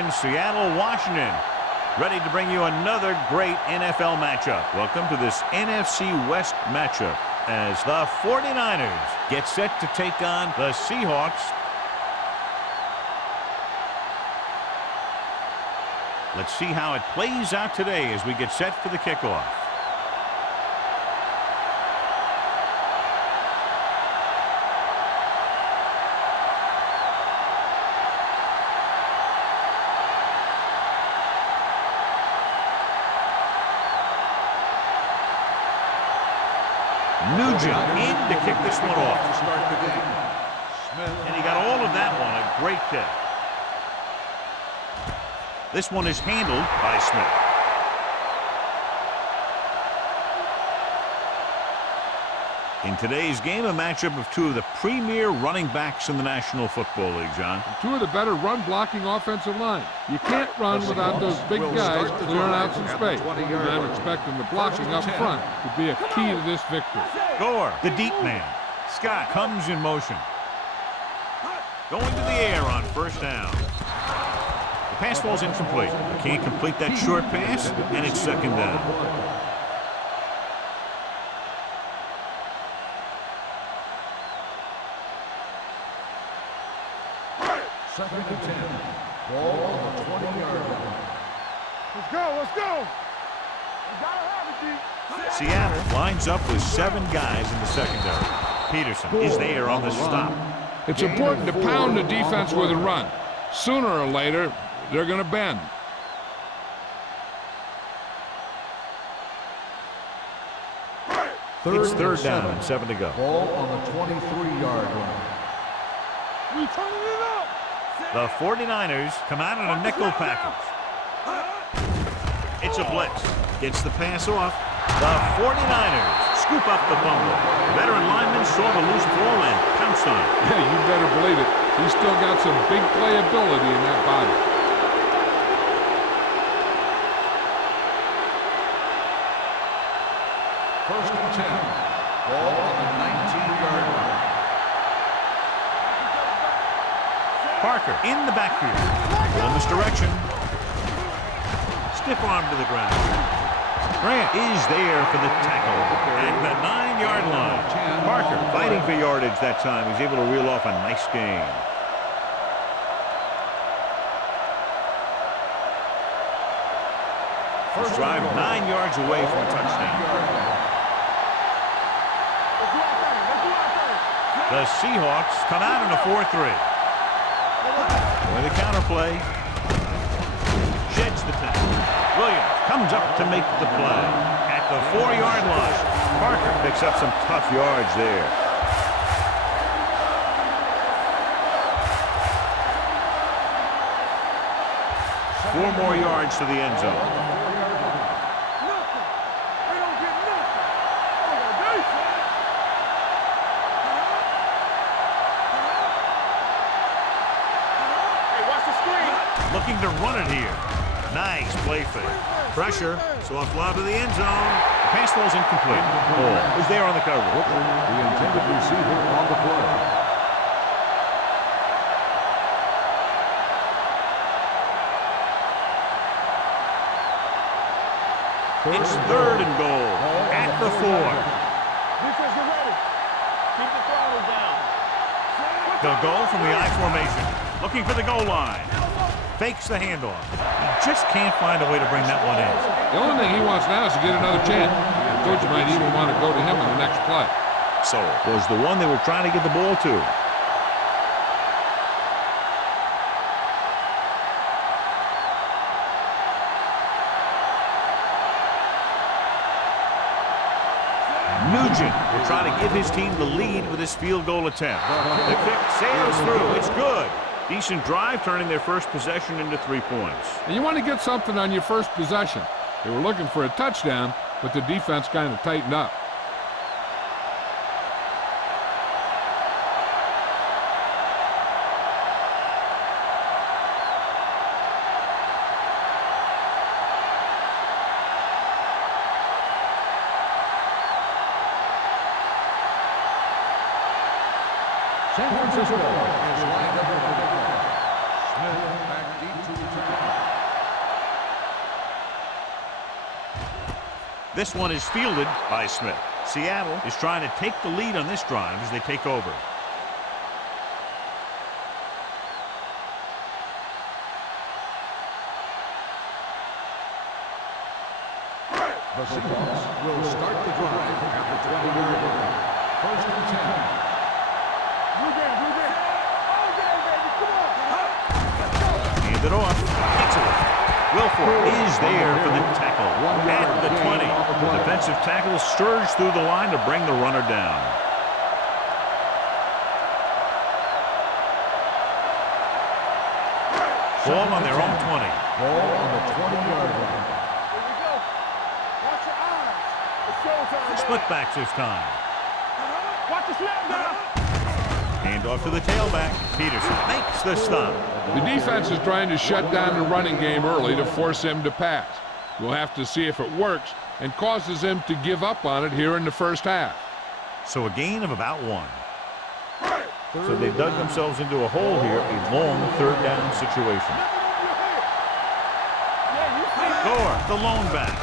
in Seattle, Washington, ready to bring you another great NFL matchup. Welcome to this NFC West matchup as the 49ers get set to take on the Seahawks. Let's see how it plays out today as we get set for the kickoff. Nugent in to kick this one off. And he got all of that one. A great kick. This one is handled by Smith. In today's game, a matchup of two of the premier running backs in the National Football League, John. Two of the better run-blocking offensive lines. You can't run without those big guys clearing out some space. And I'm expecting the blocking up front to be a key to this victory. Gore, the deep man. Scott comes in motion. Going to the air on first down. The pass falls incomplete. They can't complete that short pass, and it's second down. Second and 10. Ball on the 20-yard line. Let's go, let's go. We gotta have it, D. Seattle lines up with 7 guys in the secondary. Peterson is there on the stop. It's important to pound the defense with a run. Sooner or later, they're going to bend. It's third down and 7 to go. Ball on the 23-yard line. We turning it up. The 49ers come out in a nickel package. It's a blitz. Gets the pass off. The 49ers scoop up the fumble. The veteran lineman saw the loose ball and pounced on it. Yeah, you better believe it. He's still got some big playability in that body. First and 10. Ball on the 19-yard line. Parker in the backfield. Going this direction. Stiff arm to the ground. Grant is there for the tackle at the 9-yard line. Parker fighting for yardage that time. He's able to reel off a nice gain. First drive 9 yards away from a touchdown. The Seahawks come out in a 4-3. With the counterplay. Sheds the tackle. Williams comes up to make the play. At the 4-yard line, Parker picks up some tough yards there. Four more yards to the end zone. Looking to run it here. Nice play fake. Pressure. Soft lob to the end zone. The pass falls incomplete. Ball was there on the cover. The intended receiver on the play. It's third and goal at the 4. Defense, get ready. Keep the throttle down. They'll go from the I formation. Looking for the goal line. Fakes the handoff. He just can't find a way to bring that one in. The only thing he wants now is to get another chance. The coach might even want to go to him on the next play. So was the one they were trying to get the ball to. Nugent will try to give his team the lead with his field goal attempt. The kick sails through. It's good. Decent drive, turning their first possession into 3 points. And you want to get something on your first possession. They were looking for a touchdown, but the defense kind of tightened up. San Francisco is lined up with the Smith back This one is fielded by Smith. Seattle is trying to take the lead on this drive as they take over. The Seahawks will start the drive at the 20-yard line. First and 10. Blue game, blue game. All game, baby, come on. Hand it off. Gets away. Wilford is there for the tackle at the 20. The defensive tackle surged through the line to bring the runner down. Ball on their own 20. Ball on the 20-yard line. Here we go. Watch your eyes. It's showtime, baby. Split backs this time. Watch the snap now. Hand off to the tailback. Peterson makes the stop. The defense is trying to shut down the running game early to force him to pass. We'll have to see if it works and causes him to give up on it here in the first half. So a gain of about 1. So they dug themselves into a hole here, a long third down situation. Gore, the lone back.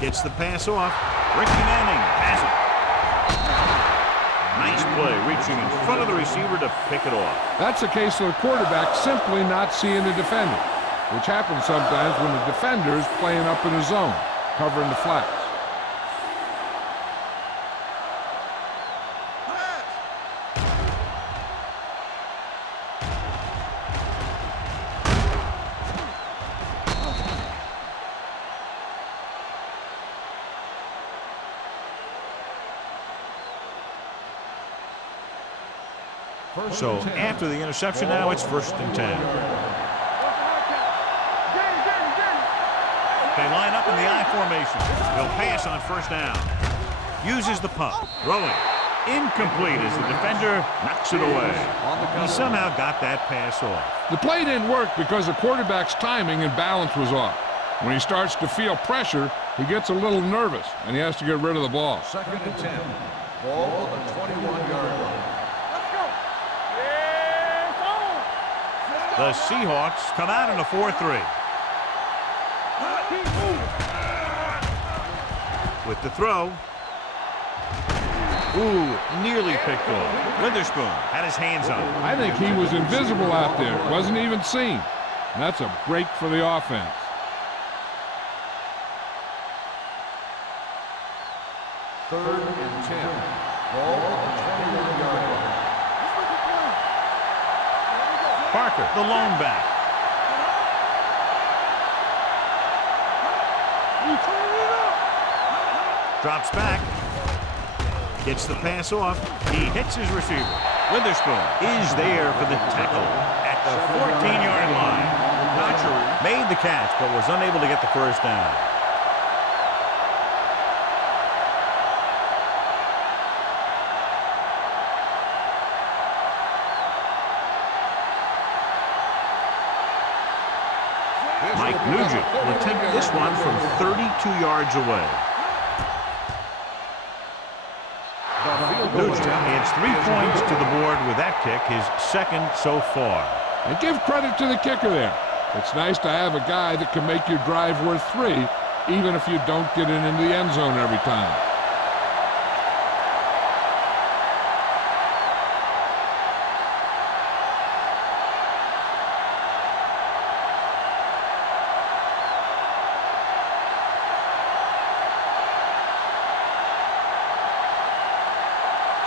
Gets the pass off. Ricky Manning has it. Nice play, reaching in front of the receiver to pick it off. That's a case of the quarterback simply not seeing the defender, which happens sometimes when the defender is playing up in the zone, covering the flats. So after the interception now, it's first and 10. They line up in the I formation. They'll pass on first down. Uses the pump. Throwing. Incomplete as the defender knocks it away. He somehow got that pass off. The play didn't work because the quarterback's timing and balance was off. When he starts to feel pressure, he gets a little nervous, and he has to get rid of the ball. Second and 10. Ball on the 21-yard line. The Seahawks come out in a 4-3. With the throw. Ooh, nearly picked off. Witherspoon had his hands on it. I think he was invisible out there. Wasn't even seen. And that's a break for the offense. Third and 10. Ball on the 21-yard line. Parker, the lone back. Drops back. Gets the pass off. He hits his receiver. Witherspoon is there for the tackle at the 14-yard line. Notcher made the catch but was unable to get the first down. Mike Nugent will attempt this one from 32 yards away. Nugent adds 3 points to the board with that kick, his second so far. And give credit to the kicker there. It's nice to have a guy that can make your drive worth 3, even if you don't get it into the end zone every time.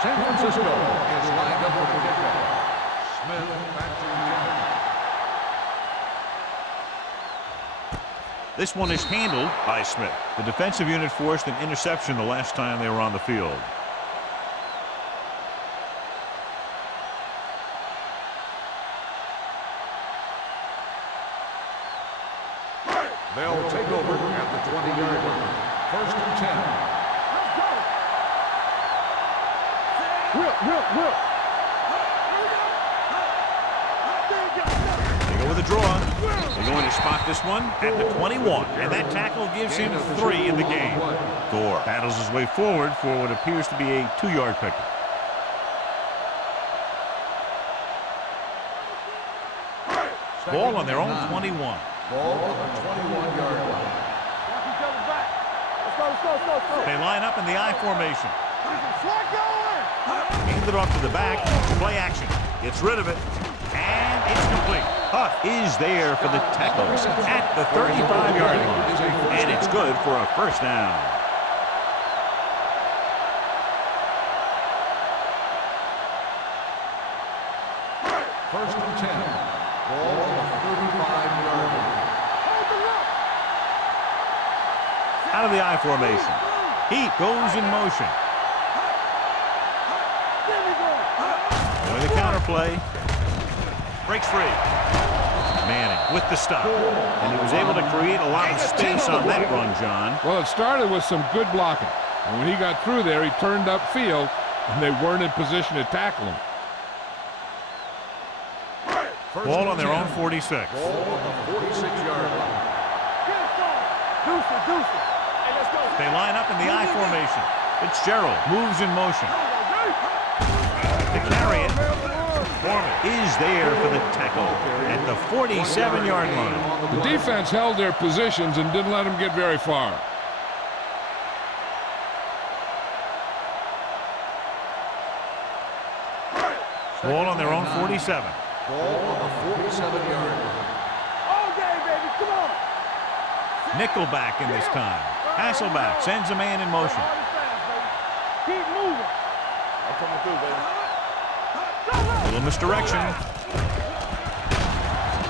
San Francisco is lined up for the kickoff. Smith back to return. This one is handled by Smith. The defensive unit forced an interception the last time they were on the field. They'll take over at the 20-yard line. First and 10. Will. They go with a draw. They're going to spot this one at the 21, and that tackle gives him 3 in the game. Gore battles his way forward for what appears to be a 2-yard pickup. Ball on their own 21. Ball on the 21-yard line. Watch each other back. Let's go. They line up in the I formation. Slot going. Hand it off to the back. Play action. Gets rid of it. And it's complete. Huff is there for the tackle at the 35-yard line. And it's good for a first down. First and 10. Ball on the 35-yard line. Out of the I formation. Heat goes in motion. Doing the counter play. Breaks free. Manning with the stop. And he was able to create a lot of space on that run, John. Well, it started with some good blocking. And when he got through there, he turned upfield, and they weren't in position to tackle him. Ball on their own 46. Ball on the 46-yard line. Deuce. Hey, let's go. They line up in the I formation. Fitzgerald moves in motion. To carry it. Foreman is there for the tackle at the 47-yard line. The defense held their positions and didn't let them get very far. Ball on their own 47. Ball on the 47-yard line. All day, baby. Come on. Nickelback in this time. Hasselback sends a man in motion. Keep moving. I'm coming through, baby. Little misdirection.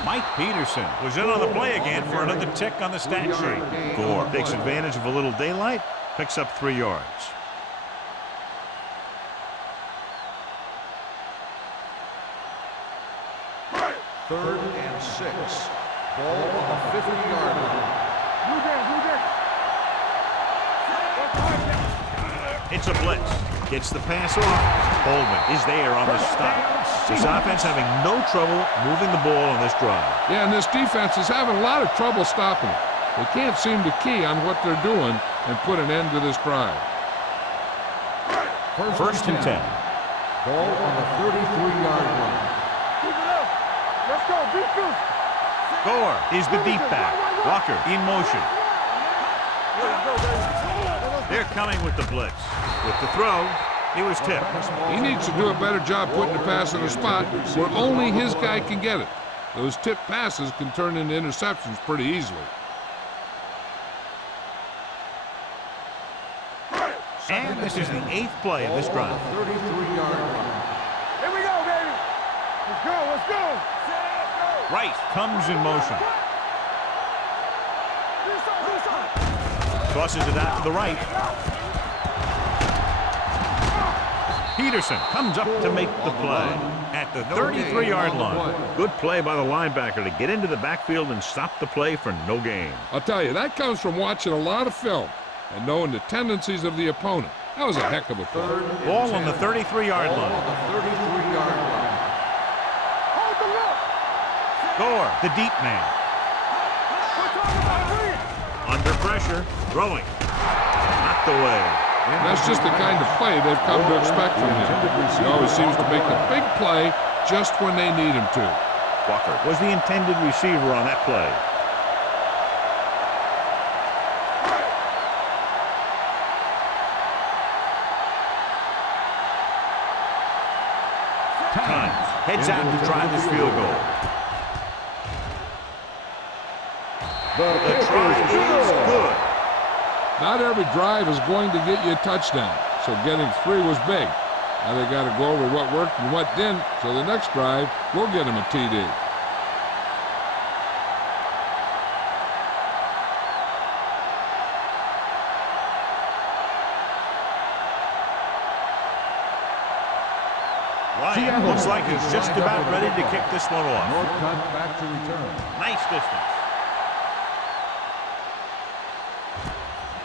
Mike Peterson was in on the play again for another tick on the stat sheet. Gore takes advantage of a little daylight, picks up 3 yards. Third and 6. Ball on the 50-yard line. It's a blitz. Gets the pass off. Coleman is there on the stop. This offense having no trouble moving the ball on this drive. Yeah, and this defense is having a lot of trouble stopping it. They can't seem to key on what they're doing and put an end to this drive. First and 10. Ball on the 33-yard line. Keep it up. Let's go. Defense. Gore is the deep back. Walker in motion. Let's go, baby. They're coming with the blitz. With the throw, he was tipped. He needs to do a better job putting the pass in a spot where only his guy can get it. Those tipped passes can turn into interceptions pretty easily. And this is the 8th play of this drive. 33-yard line. Here we go, baby. Let's go. Wright comes in motion. Tosses it out to the right. Peterson comes up to make the play at the 33-yard line. Good play by the linebacker to get into the backfield and stop the play for no gain. I'll tell you, that comes from watching a lot of film and knowing the tendencies of the opponent. That was a heck of a play. Ball on the 33-yard Ball line. on the 33-yard line. Hold the look. Gore, the deep man. We're talking about win. Under pressure, throwing. Not the way. That's just the kind of play they've come to expect from him. He always seems to make the big play just when they need him to. Walker was the intended receiver on that play. Times heads out to try this field goal. The try is good. Not every drive is going to get you a touchdown, so getting 3 was big. Now they got to go over what worked and what didn't, so the next drive will get them a TD. Ryan looks like he's just about ready to kick this one off. Northcutt back to return. Nice distance.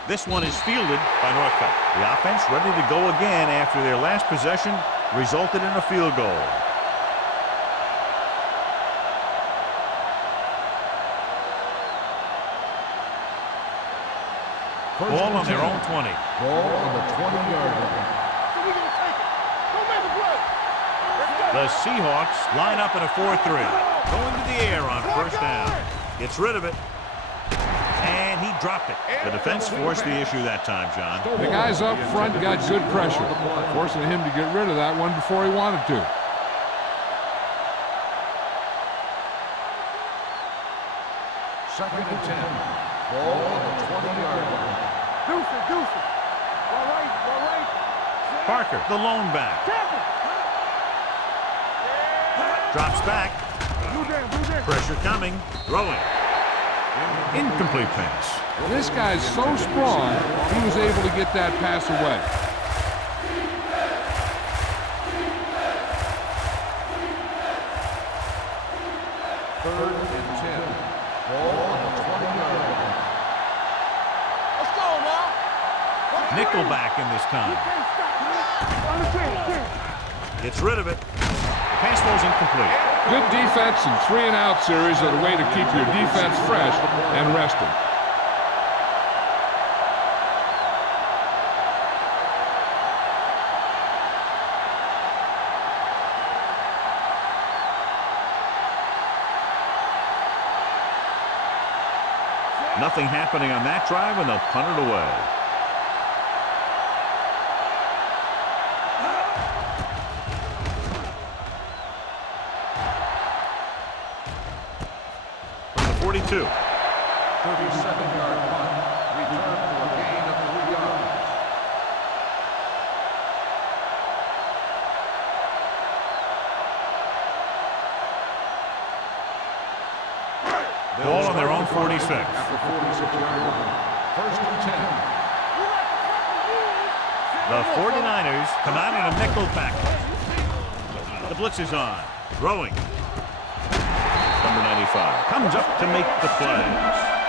This one is fielded by Northcutt. The offense ready to go again after their last possession resulted in a field goal. Ball on their own 20. Ball on the 20-yard line. So we're going to take it. Don't make a play. Let's go. The Seahawks line up in a 4-3. Going to the air on first down. Gets rid of it. And he dropped it. The defense forced the issue that time, John. The guys up front got good pressure, forcing him to get rid of that one before he wanted to. Second and 10. Ball on the 20-yard line. Deuce it. All right. Parker, the lone back. Drops back. Blue down. Pressure coming. Throwing. Incomplete pass. This guy's so strong, he was able to get that pass away. Third and 10. Ball on the 20-yard line. Let's go now. Nickelback in this time. Gets rid of it. The pass ball's incomplete. Good defense and 3-and-out series are the way to keep your defense fresh and rested. Nothing happening on that drive, and they'll punt it away. From the 42. 37-yard punt. Return for a gain of 3 yards. Ball on their own 46. At the 46-yard line. First and 10. The 49ers come out in a nickel package. The blitz is on. Throwing. Number 95 comes up to make the play.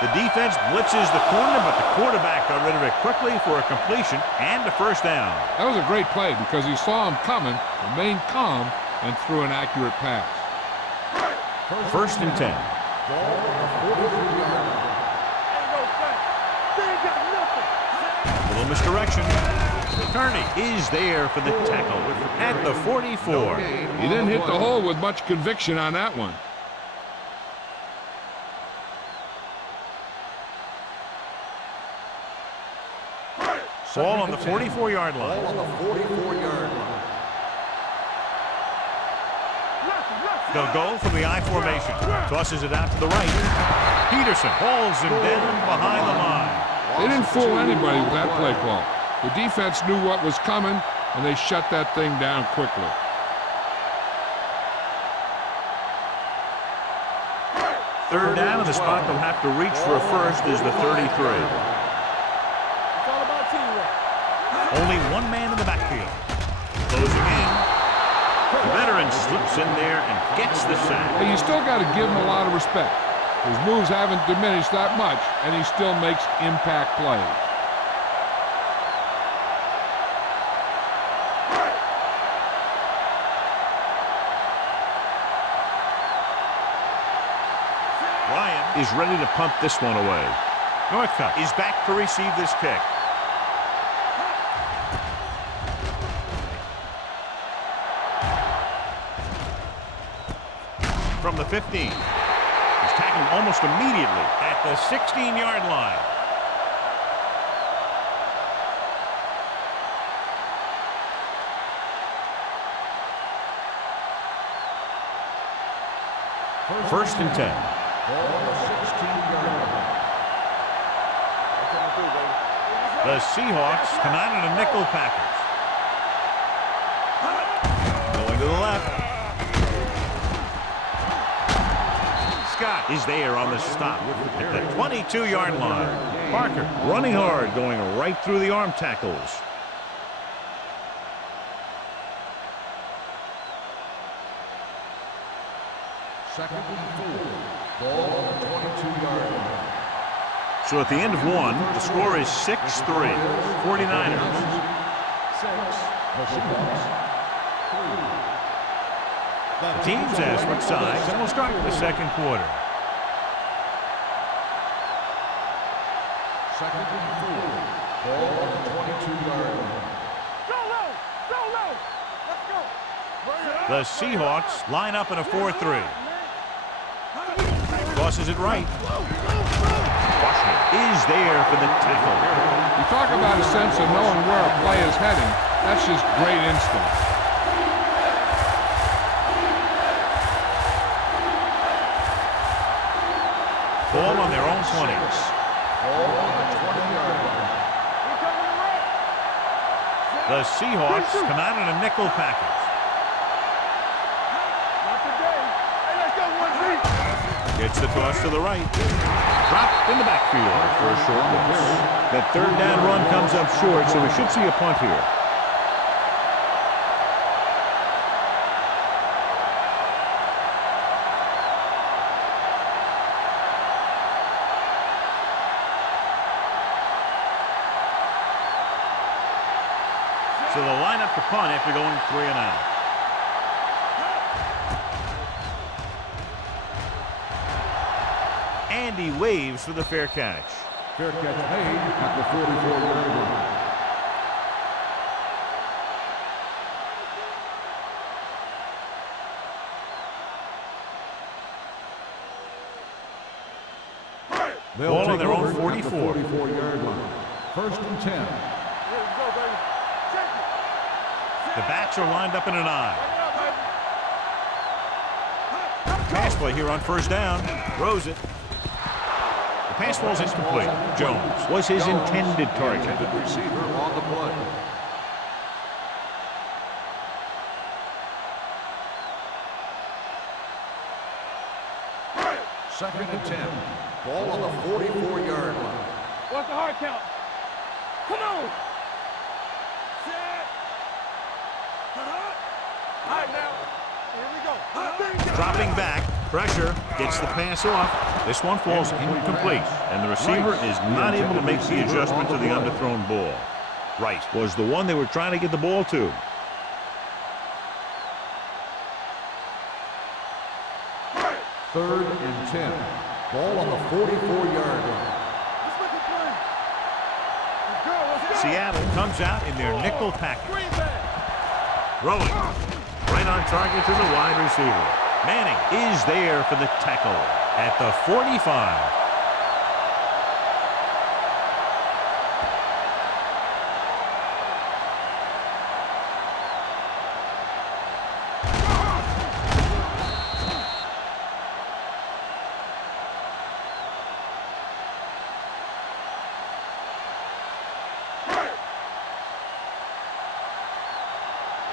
The defense blitzes the corner, but the quarterback got rid of it quickly for a completion and a first down. That was a great play because he saw him coming, remained calm, and threw an accurate pass. First and 10. Ball on the 43-yard line. Little misdirection. Kearney is there for the tackle at the 44. He didn't hit the hole with much conviction on that one. Ball on the 44-yard line. Ball on the 44-yard line. They'll go from the I formation. Tosses it out to the right. Peterson hauls him down behind the line. They didn't fool anybody with that play call. The defense knew what was coming, and they shut that thing down quickly. Third down, and the spot they'll have to reach for a first is the 33. It's all about teamwork. Only one man in the backfield. Closing in. The veteran slips in there and gets the sack. Hey, you still got to give him a lot of respect. His moves haven't diminished that much, and he still makes impact plays. Ryan is ready to punt this one away. Northcutt is back to receive this kick. From the 15. He's tackled almost immediately at the 16-yard line. First and 10. Ball on the 16-yard line. The Seahawks come out in a nickel package. Going to the left. Scott is there on the stop at the 22-yard line. Parker running hard, going right through the arm tackles. Second and 4. Ball on the 22-yard line. So at the end of one, the score is 6-3. 49ers. 6. The Seahawks. 3. The teams have switched sides, and we'll start the second quarter. Second and 4. Ball on the 22-yard line. Go low. Let's go. The Seahawks line up in a 4-3. Tosses it right. Washington is there for the tackle. You talk about a sense of knowing where a play is heading. That's just great instinct. Ball on their own 20. Ball on the 20-yard line. The Seahawks come out in a nickel package. Gets the toss to the right. Dropped in the backfield for a short loss. That third down run comes up short, so we should see a punt here. So they'll line up the punt after going 3 and out. And he waves for the fair catch. Fair catch made at the 44-yard line. Ball on their own 44. 44-yard line. First and 10. The backs are lined up in an I. Pass play here on first down. Throws it. The pass falls incomplete. Jones was his intended target. Intended receiver on the play. Second and 10. Ball on the 44-yard line. What's the hard count? Come on! All right, now. Here we go. Dropping back. Pressure. Gets the pass off. This one falls incomplete. And the receiver is not able to make the adjustment to the underthrown ball. Right was the one they were trying to get the ball to. Third and 10. Ball on the 44-yard line. Seattle comes out in their nickel package. Throwing. Right on target to the wide receiver. Manning is there for the tackle at the 45.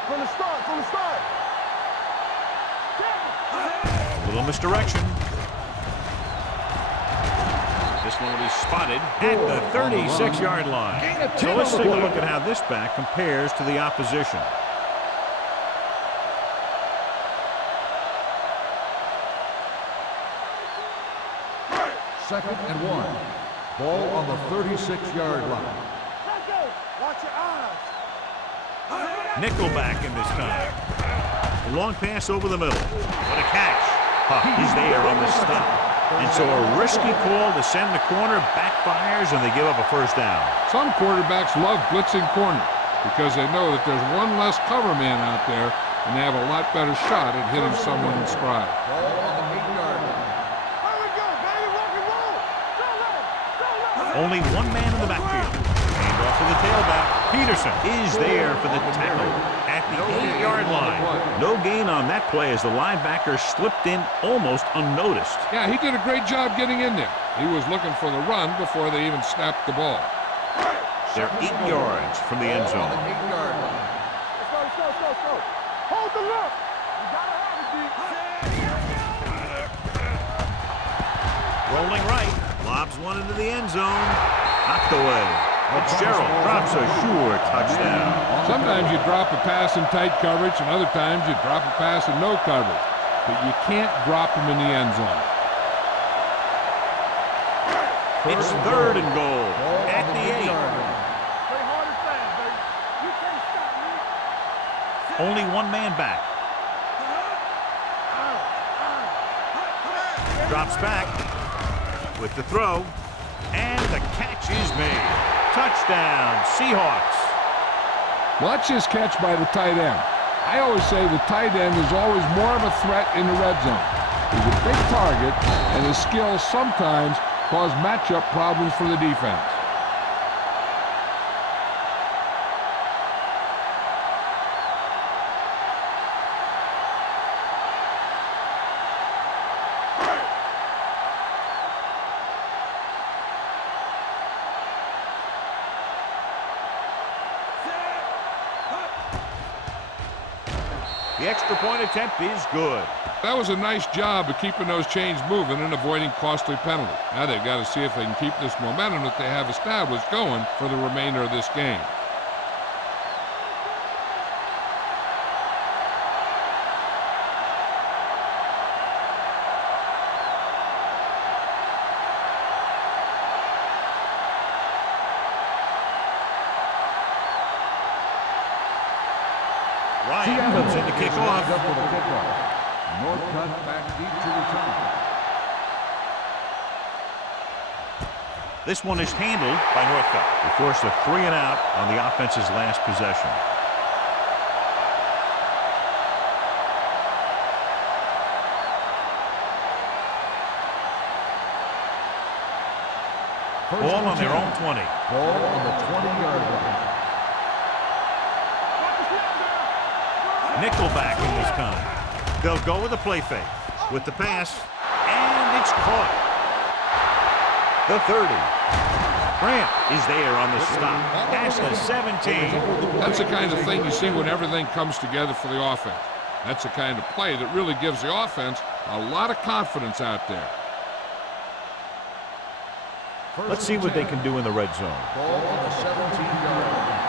From the start. A little misdirection. This one will be spotted at the 36-yard line. So let's take a look at how this back compares to the opposition. Second and 1. Ball on the 36-yard line. Watch your eyes. Nickelback in this time. A long pass over the middle. What a catch. He's there on the stop. And so a risky call to send the corner backfires, and they give up a first down. Some quarterbacks love blitzing corner because they know that there's one less cover man out there, and they have a lot better shot at hitting someone in stride. Ball on the 8-yard line. Here we go, baby. Rock and roll. Go. Only one man in the backfield. Hand off to the tailback. Peterson is there for the tackle at the 8-yard line. No gain on that play as the linebacker slipped in almost unnoticed. Yeah, he did a great job getting in there. He was looking for the run before they even snapped the ball. They're 8 yards from the end Ball on zone. the 8-yard line. Let's go. Hold the look. You gotta have it, D. Rolling right. Lobs one into the end zone. Knocked away. Fitzgerald drops a sure touchdown. Sometimes you drop a pass in tight coverage, and other times you drop a pass in no coverage. But you can't drop them in the end zone. It's third and goal at the 8. Play hard and fast, baby. You can't stop me. Only one man back. Drops back with the throw, and the catch is made. Touchdown, Seahawks. Watch this catch by the tight end. I always say the tight end is always more of a threat in the red zone. He's a big target, and his skills sometimes cause matchup problems for the defense. The extra point attempt is good. That was a nice job of keeping those chains moving and avoiding costly penalties. Now they've got to see if they can keep this momentum that they have established going for the remainder of this game. Ryan comes in to kick off. Northcutt back deep to return. This one is handled by Northcutt. They force a 3-and-out on the offense's last possession. Ball on their own 20. Ball on the 20-yard line. Nickelback in this time. They'll go with a play fake. With the pass, and it's caught. The 30. Grant is there on the stop. Past the 17. That's the kind of thing you see when everything comes together for the offense. That's the kind of play that really gives the offense a lot of confidence out there. Let's see what they can do in the red zone. Ball on the 17-yard line.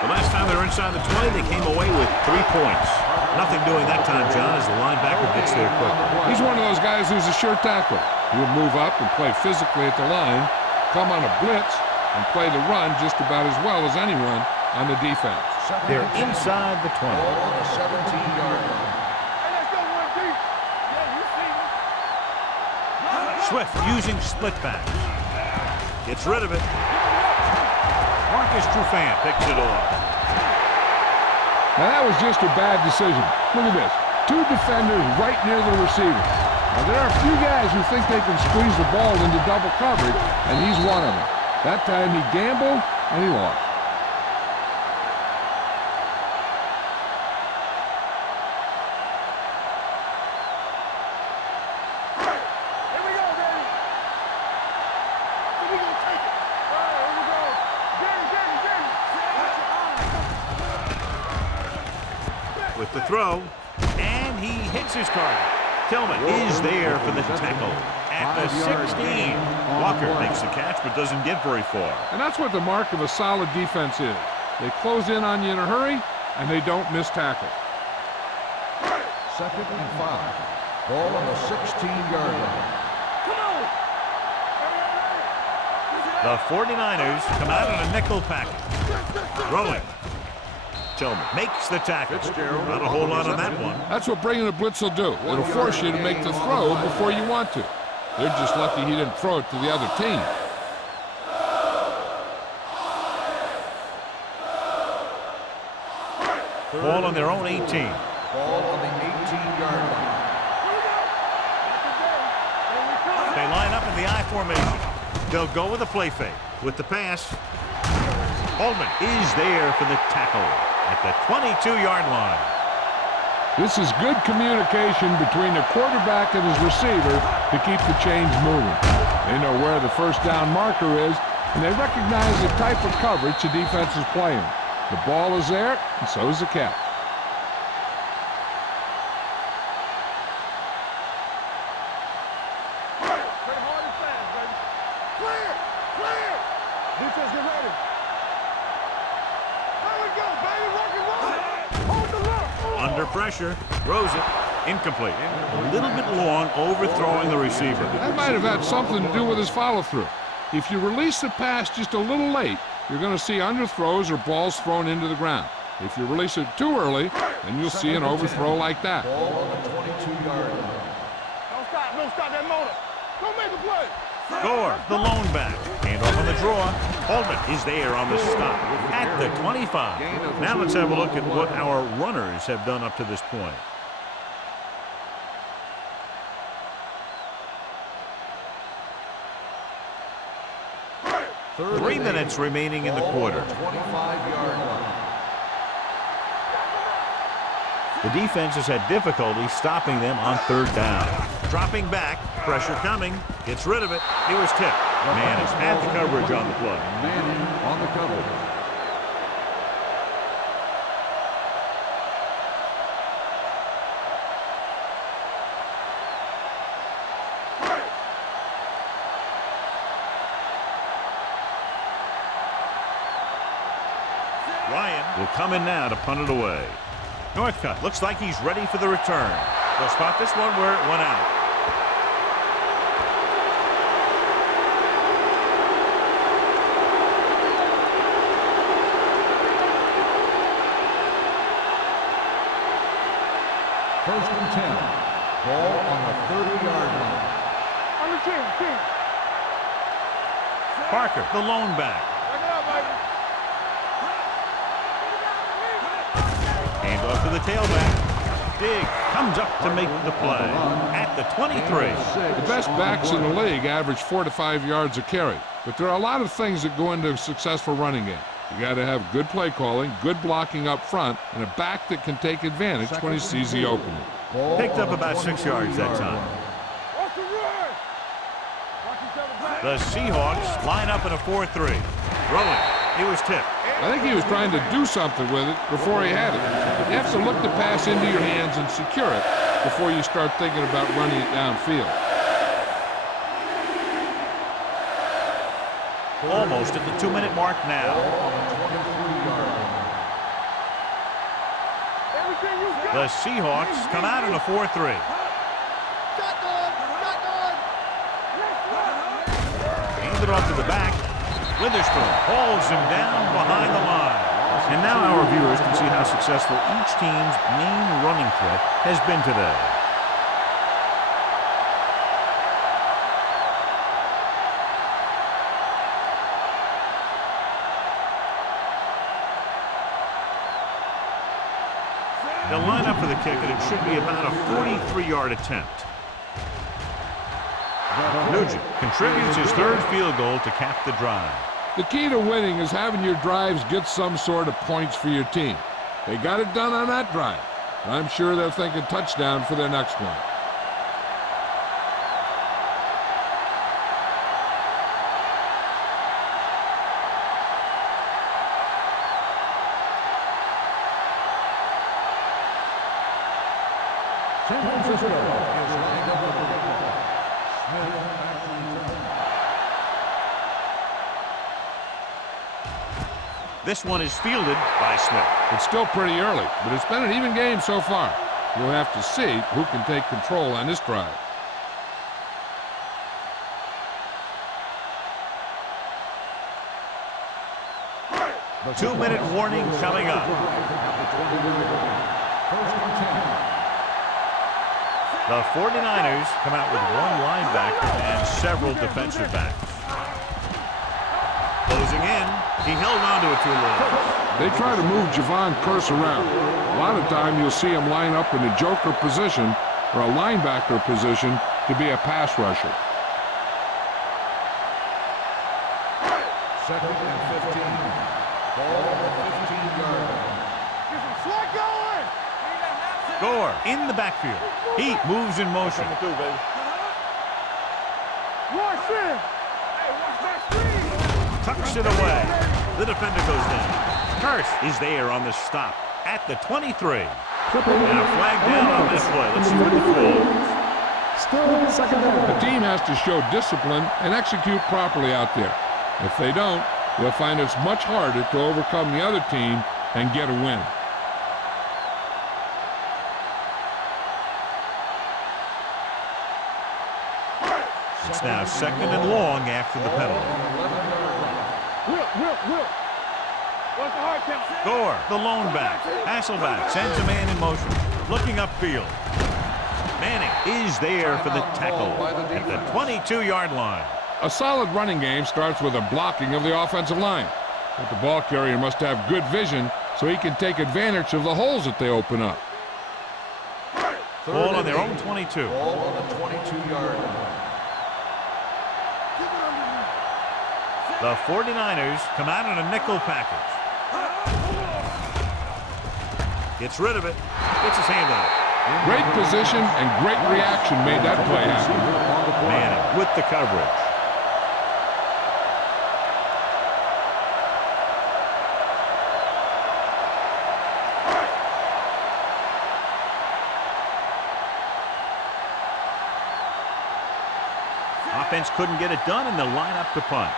The last time they were inside the 20, they came away with 3 points. Nothing doing that time, John, as the linebacker gets there quickly. He's one of those guys who's a sure tackler. He'll move up and play physically at the line, come on a blitz, and play the run just about as well as anyone on the defense. They're inside the 20. Ball on the 17-yard line. Hey, let's go one deep. Yeah, you see me. Swift using split backs. Gets rid of it. Marcus Trufant picks it off. Now that was just a bad decision. Look at this. 2 defenders right near the receiver. Now there are a few guys who think they can squeeze the ball into double coverage, and he's one of them. That time he gambled, and he lost. Here we go, baby. We gonna take it. All right, here we go. With the throw, and he hits his target. Tillman is there for the tackle at the 16. Walker makes the catch but doesn't get very far. And that's what the mark of a solid defense is. They close in on you in a hurry, and they don't miss tackle. 2nd and 5. Ball on the 16-yard line. The 49ers come out in a nickel package. Throwing. Tillman makes the tackle. Not a whole lot on that one. That's what bringing a blitz will do. It'll force you to make the throw before you want to. They're just lucky he didn't throw it to the other team. Ball on their own 18. Ball on the 18-yard line. They line up in the I formation. They'll go with a play fake. With the pass, Holman is there for the tackle at the 22-yard line. This is good communication between the quarterback and his receiver to keep the chains moving. They know where the first down marker is, and they recognize the type of coverage the defense is playing. The ball is there, and so is the catch. Play hard and fast, baby. Clear! Clear! Defense, get ready. There we go, baby. Rock and roll. Hold the look. Under pressure, throws it. Incomplete. A little bit long, overthrowing the receiver. That might have had something to do with his follow-through. If you release the pass just a little late, you're going to see underthrows or balls thrown into the ground. If you release it too early, then you'll see an overthrow like that. Ball on the 22-yard line. Don't stop that motor. Don't make a play. Gore, the lone back. Hand off on the draw. Holman is there on the stop at the 25. Now let's have a look at what our runners have done up to this point. 3 minutes remaining in the quarter. 25-yard line. The defense has had difficulty stopping them on 3rd down. Dropping back, pressure coming, gets rid of it. He was tipped. Man has had the coverage on the play. Manning on the cover. Ryan will come in now to punt it away. Northcutt looks like he's ready for the return. They'll spot this one where it went out. First and 10. Ball on the 30-yard line. On the 10. Parker, the lone back. Back it up, baby. Hand off to the tailback. Dig comes up to make the play at the 23. The best backs in the league average 4 to 5 yards a carry. But there are a lot of things that go into a successful running game. You got to have good play calling, good blocking up front, and a back that can take advantage when he sees the opening. Picked up about 6 yards that time. Watch the run. Watch yourself back. The Seahawks line up in a 4-3. Throwing. He was tipped. I think he was trying to do something with it before he had it. You have to look the pass into your hands and secure it before you start thinking about running it downfield. Almost at the 2-minute mark now. Everything you got. The Seahawks come out in a 4-3. Hand it off to the back. Witherspoon hauls him down behind the line. And now our viewers can see how successful each team's main running threat has been today. They'll line up for the kick, and it should be about a 43-yard attempt. Nugent contributes his 3rd field goal to cap the drive. The key to winning is having your drives get some sort of points for your team. They got it done on that drive. I'm sure they're thinking touchdown for their next one. San Francisco is lined up with the football. Smith back to return. This one is fielded by Smith. It's still pretty early, but it's been an even game so far. We'll have to see who can take control on this drive. The 2-minute warning coming up. First and 10. The 49ers come out with 1 linebacker and several defensive backs. Closing in, he held on to it too long. They try to move Javon Curse around. A lot of time you'll see him line up in a joker position or a linebacker position to be a pass rusher. Second and 15. Ball on the 15-yard line. Get some slug going. Gore in the backfield. He moves in motion. Rush in. Hey, watch that screen. Tucks it away. The defender goes down. Curse is there on the stop at the 23. And a flag down on this play. Let's see what it falls. Still second down. The team has to show discipline and execute properly out there. If they don't, they'll find it's much harder to overcome the other team and get a win. It's now 2nd and long after the penalty. Will. What's the hard count? Gore, the lone back. Hasselback sends a man in motion. Looking upfield. Manning is there for the tackle at the 22-yard line. A solid running game starts with a blocking of the offensive line. But the ball carrier must have good vision so he can take advantage of the holes that they open up. Ball on their own 22. Ball on the 22-yard line. The 49ers come out in a nickel package. Gets rid of it. Gets his hand on it. Great position and great reaction made that play happen. Manning with the coverage. Offense couldn't get it done, and they'll line up to punt.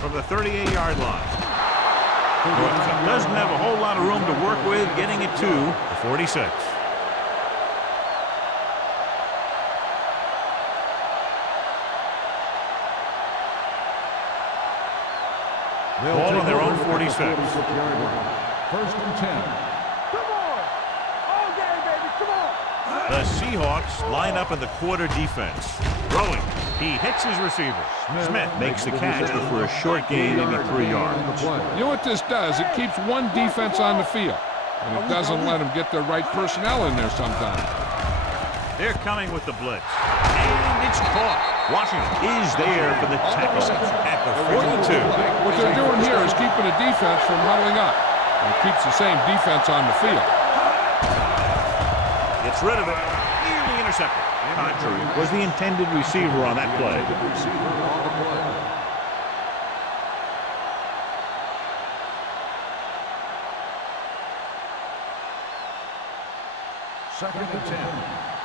From the 38-yard line. Northcutt doesn't have a whole lot of room to work with, getting it to the 46. Ball on their own 46. First and 10. Come on! All day, baby, come on! The Seahawks line up in the quarter defense. Throwing. He hits his receiver. Smith makes the catch, but for a short gain, maybe 3 yards. You know what this does? It keeps one defense on the field, and it doesn't let them get the right personnel in there sometimes. They're coming with the blitz. And it's caught. Washington is there for the tackle at the 42. What they're doing here is keeping the defense from huddling up. And it keeps the same defense on the field. Gets rid of it. Nearly intercepted. Contrary was the intended receiver on that play. Second and 10.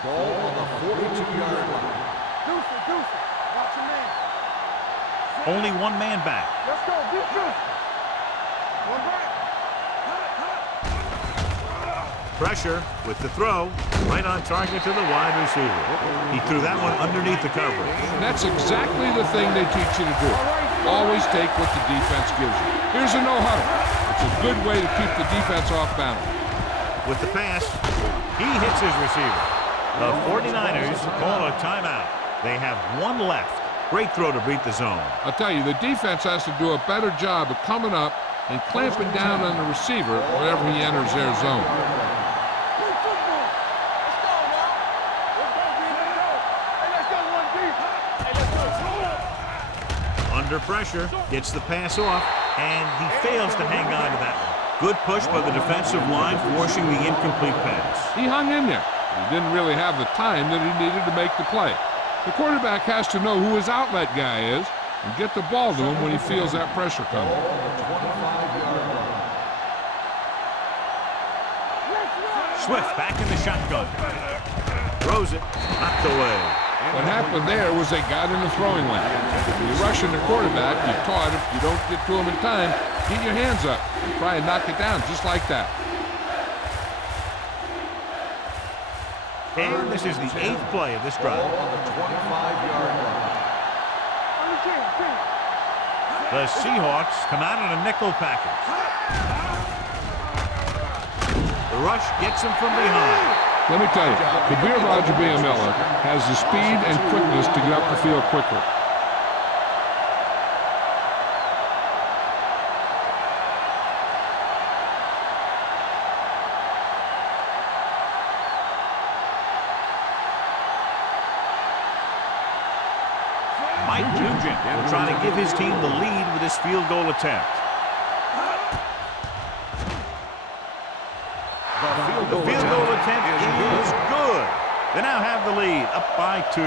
Ball on the 42-yard line. Deuce, watch your man. Only one man back. Let's go, beat Deuce. One back. Pressure with the throw. Right on target to the wide receiver. He threw that one underneath the coverage. And that's exactly the thing they teach you to do. Always take what the defense gives you. Here's a no-huddle. It's a good way to keep the defense off balance. With the pass, he hits his receiver. The 49ers call a timeout. They have one left. Great throw to beat the zone. I'll tell you, the defense has to do a better job of coming up and clamping down on the receiver whenever he enters their zone. Under pressure, gets the pass off, and he fails to hang on to that one. Good push by the defensive line, forcing the incomplete pass. He hung in there. He didn't really have the time that he needed to make the play. The quarterback has to know who his outlet guy is and get the ball to him when he feels that pressure coming. Swift back in the shotgun. Throws it, knocked away. What happened there was they got in the throwing lane. When you're rushing the quarterback, you're taught if you don't get to him in time, get your hands up and try and knock it down just like that. And this is the 8th play of this drive. On the 25-yard line. The Seahawks come out in a nickel package. The rush gets him from behind. Let me tell you, Kabir Rajabiamila has the speed and quickness to get up the field quickly. Mike Nugent will try to give his team the lead with this field goal attempt. The field goal attempt is good. They now have the lead, up by 2.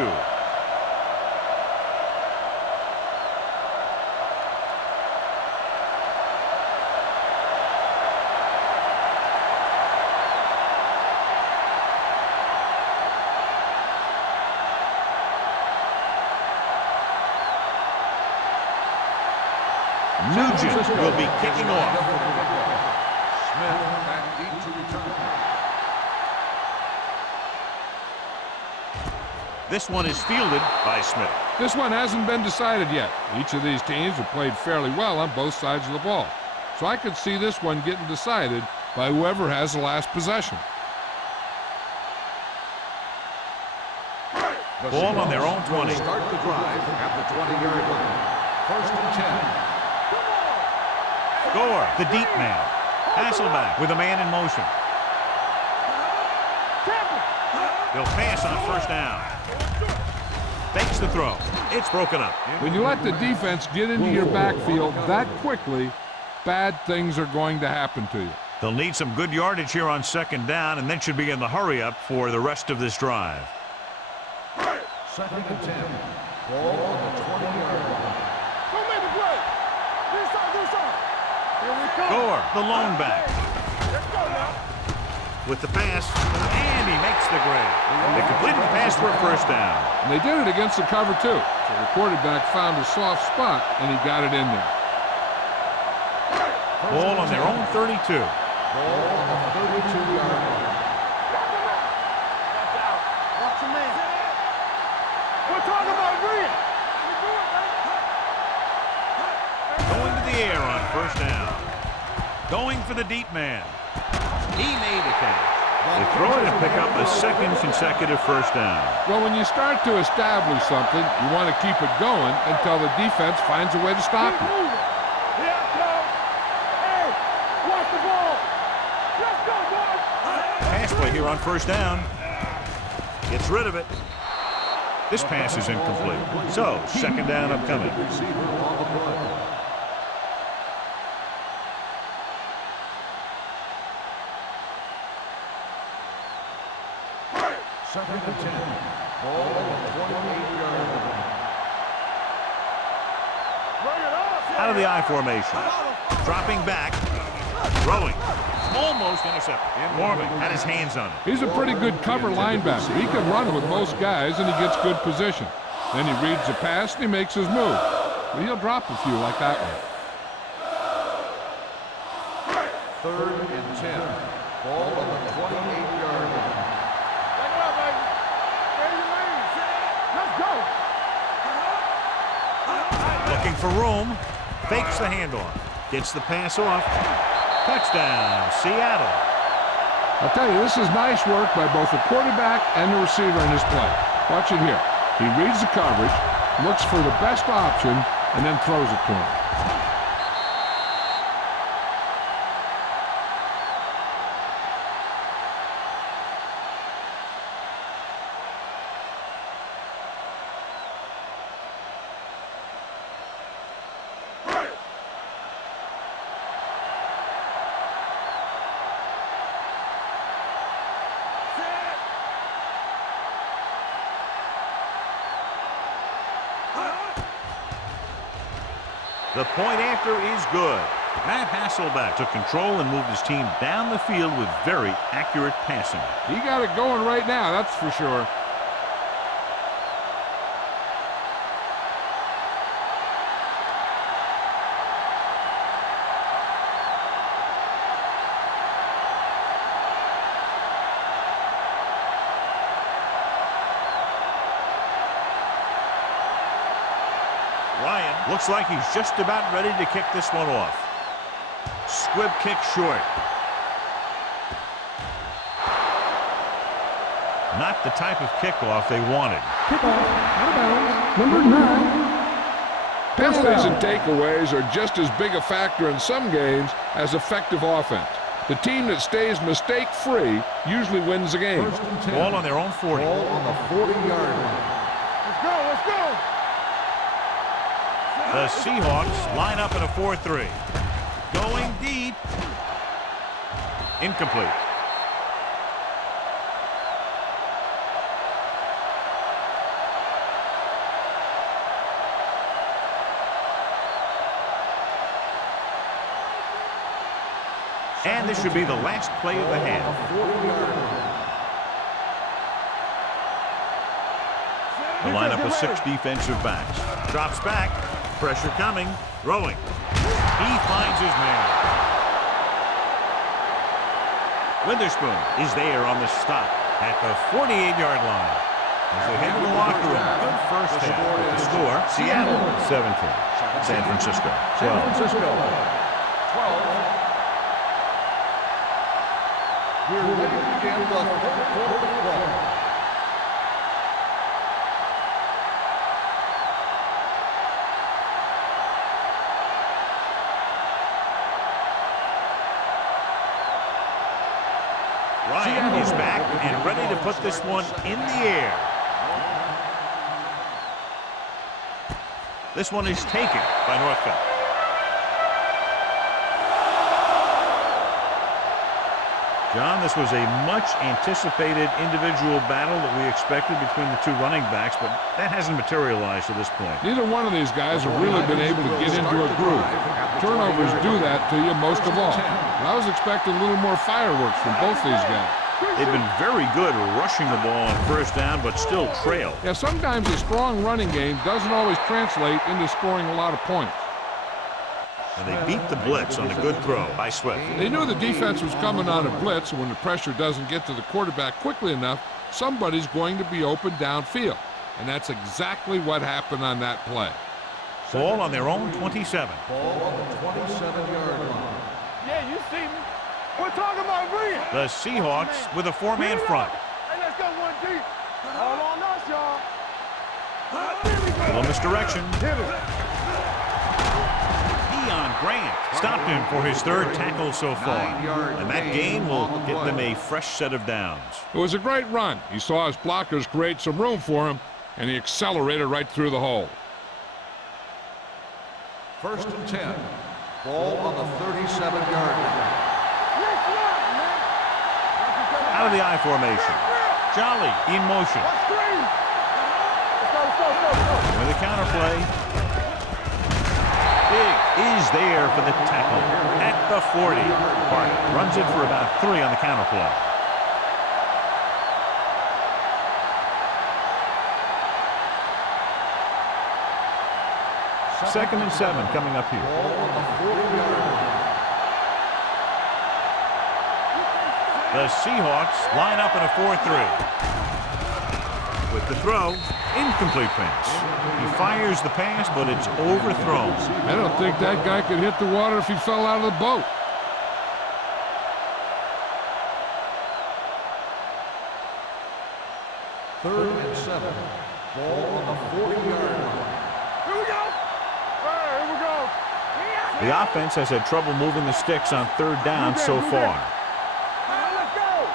Nugent will be kicking off. Smith back deep to return. This one is fielded by Smith. This one hasn't been decided yet. Each of these teams have played fairly well on both sides of the ball. So I could see this one getting decided by whoever has the last possession. Ball on their own 20. Start the drive at the 20-yard line. First and 10. Score. The deep man. Hasselback with a man in motion. They'll pass on first down. Fakes the throw. It's broken up. When you let the defense get into your backfield that quickly, bad things are going to happen to you. They'll need some good yardage here on second down, and then should be in the hurry-up for the rest of this drive. Second and 10. Ball on the 20-yard line. Go make the play. This side. Here we go. Gore, the lone back. Let's go now. With the pass, and he makes the grab. They completed the pass for a first down. And they did it against the cover, too. So the quarterback found a soft spot, and he got it in there. Ball on their own 32. Ball on the 32-yard line. Watch out. Watch your man. We're talking about Rhea. Going to the air on first down. Going for the deep man. He made the catch. They throw it and pick up a second consecutive first down. Well, when you start to establish something, you want to keep it going until the defense finds a way to stop you. Yeah, go. Hey, watch the ball. Let's go, boys. Pass play here on first down. Gets rid of it. This pass is incomplete. So, second down upcoming. Receiver on the play. Second and 10. Ball on the 28-yard line. Bring it up. Out of the I formation. Dropping back. Throwing. Almost intercepted. Mormon had his hands on it. He's a pretty good cover linebacker. He can run with most guys, and he gets good position. Then he reads the pass, and he makes his move. But he'll drop a few like that one. Third and 10. Ball on the 28-yard line. Back it up, baby. Where you leave? Let's go. Looking for room. Fakes the handoff. Gets the pass off. Touchdown, Seattle. I'll tell you, this is nice work by both the quarterback and the receiver in this play. Watch it here. He reads the coverage, looks for the best option, and then throws it to him. The point after is good. Matt Hasselback took control and moved his team down the field with very accurate passing. He got it going right now, that's for sure. Ryan looks like he's just about ready to kick this one off. Squib kick short. Not the type of kickoff they wanted. Kickoff, out of bounds, number 9. Penalties and takeaways are just as big a factor in some games as effective offense. The team that stays mistake-free usually wins the game. First and 10. Ball on their own 40. Ball on the 40-yard line. Let's go, let's go. The Seahawks line up in a 4-3. Going deep. Incomplete. And this should be the last play of the half. 40-yard line. The lineup of 6 defensive backs. Drops back. Pressure coming. Throwing. He finds his man. Witherspoon is there on the stop at the 48-yard line. As they head to the locker room, good first half. The score, Seattle 17. San Francisco 12. San Francisco 12. We're ready to begin the third quarter of play. Ryan is back and ready to put this one in the air. This one is taken by Northcutt. John, this was a much anticipated individual battle that we expected between the two running backs, but that hasn't materialized to this point. Neither one of these guys have really been able to get into a groove. Turnovers do that to you most of all. And I was expecting a little more fireworks from both these guys. They've been very good rushing the ball on first down, but still trail. Yeah, sometimes a strong running game doesn't always translate into scoring a lot of points. And they beat the blitz on a good throw by Swift. They knew the defense was coming on a blitz, and when the pressure doesn't get to the quarterback quickly enough, somebody's going to be open downfield. And that's exactly what happened on that play. Ball on their own 27. Ball on the 27-yard line. Yeah, you see me. We're talking about Green. The Seahawks with a four-man front. Hey, let's go one deep. All on us, y'all. Little misdirection. Hit it. Grant stopped him for his third tackle so far. And that gain will get them a fresh set of downs. It was a great run. He saw his blockers create some room for him, and he accelerated right through the hole. 1st and 10. Ball on the 37-yard line. Out of the I formation. Jolly in motion. With a counterplay. Big is there for the tackle at the 40. Park runs it for about 3 on the counterplay. Second and 7 coming up here. Ball on the 40-yard line. The Seahawks line up in a 4-3. With the throw, incomplete pass. He fires the pass, but it's overthrown. I don't think that guy could hit the water if he fell out of the boat. Third and 7. Ball on the 40-yard line. Here we go. Hey, here we go. The offense has had trouble moving the sticks on third down so far. Let's go.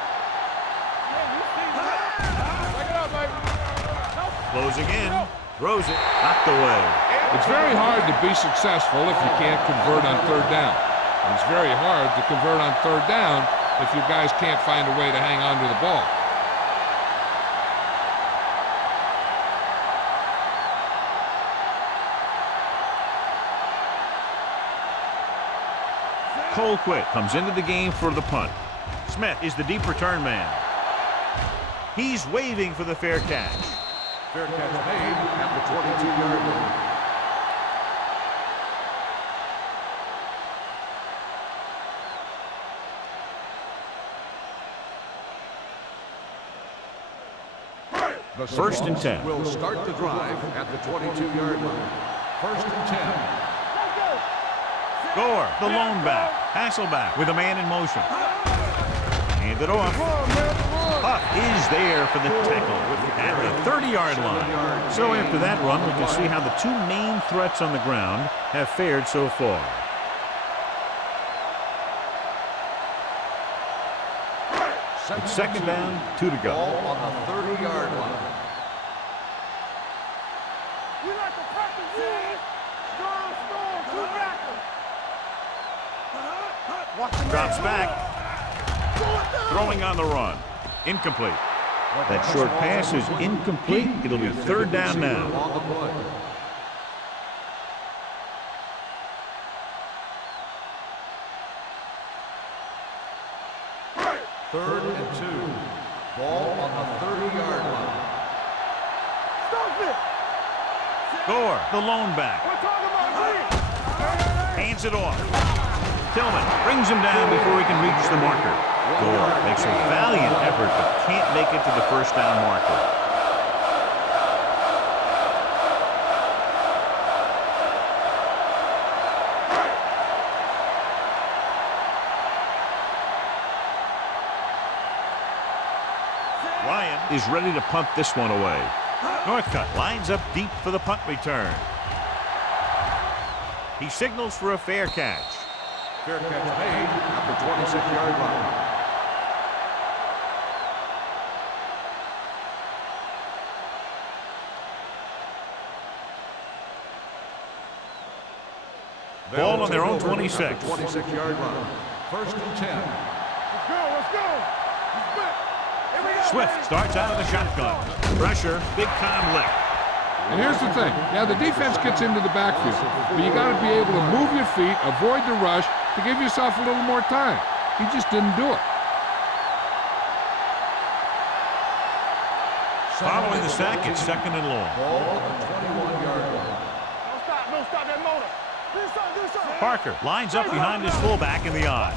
Yeah, you see me. Back it up, baby. Closing in, throws it, knocked away. It's very hard to be successful if you can't convert on third down. And it's very hard to convert on third down if you guys can't find a way to hang on to the ball. Colquitt comes into the game for the punt. Smith is the deep return man. He's waving for the fair catch. Fair catch made at the 22-yard line. The 1st and 10. will start the drive at the 22-yard line. 1st and 10. Gore, the lone back. Hasselback with a man in motion. Hand it off. Huff is there for the tackle at the 30-yard line. So after that run, we can see how the two main threats on the ground have fared so far. It's second down, 2 to go. Ball on the 30-yard line. We like to practice it. Storm, two backers. Drops back. Throwing on the run. Incomplete. That short pass is incomplete. It'll be third down now. On the play. Third and 2. Ball on the 30-yard line. Stop it. Gore, the lone back. We're talking about Green. Hands it off. Tillman brings him down before he can reach the marker. Gore makes a valiant effort but can't make it to the first down marker. Ryan is ready to punt this one away. Northcutt lines up deep for the punt return. He signals for a fair catch. Fair catch made at the 26-yard line. Ball on their own 26. 26-yard line. First and 10. Let's go, let's go. He's back. Here we go, Swift baby. starts out of the shotgun. Pressure, big time lick. And here's the thing. Yeah, the defense gets into the backfield, but you got to be able to move your feet, avoid the rush to give yourself a little more time. He just didn't do it. Following the sack, it's second and long. Ball on the 21-yard line. Don't stop that motor. This side. Parker lines up behind his fullback in the eye.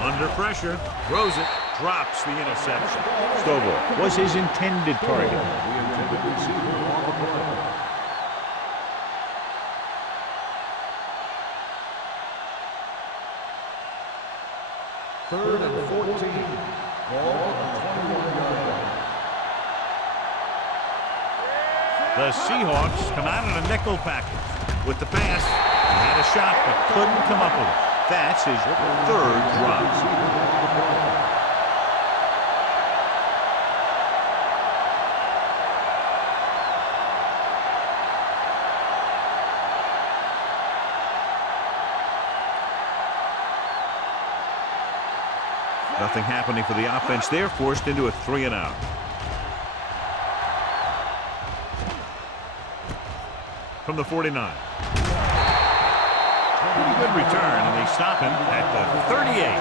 Under pressure, throws it, drops the interception. Stovall was his intended target. The intended receiver on the play. Third and 14. Ball on the 21-yard line. The Seahawks come out in a nickel package. With the pass, he had a shot but couldn't come up with it. That's his third drop. Nothing happening for the offense. They're forced into a 3-and-out. From the 49. Pretty good return, and they stop him at the 38.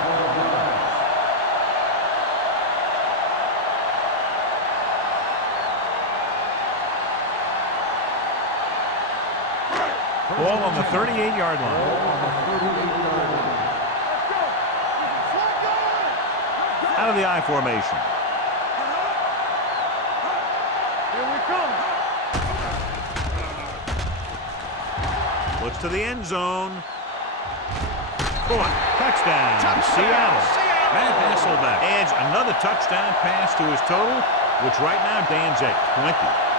Ball on the 38-yard line. Out of the I formation. Here we come. Looks to the end zone. Boy, touchdown, Seattle. Matt Hasselbeck adds another touchdown pass to his total, which right now stands at 20.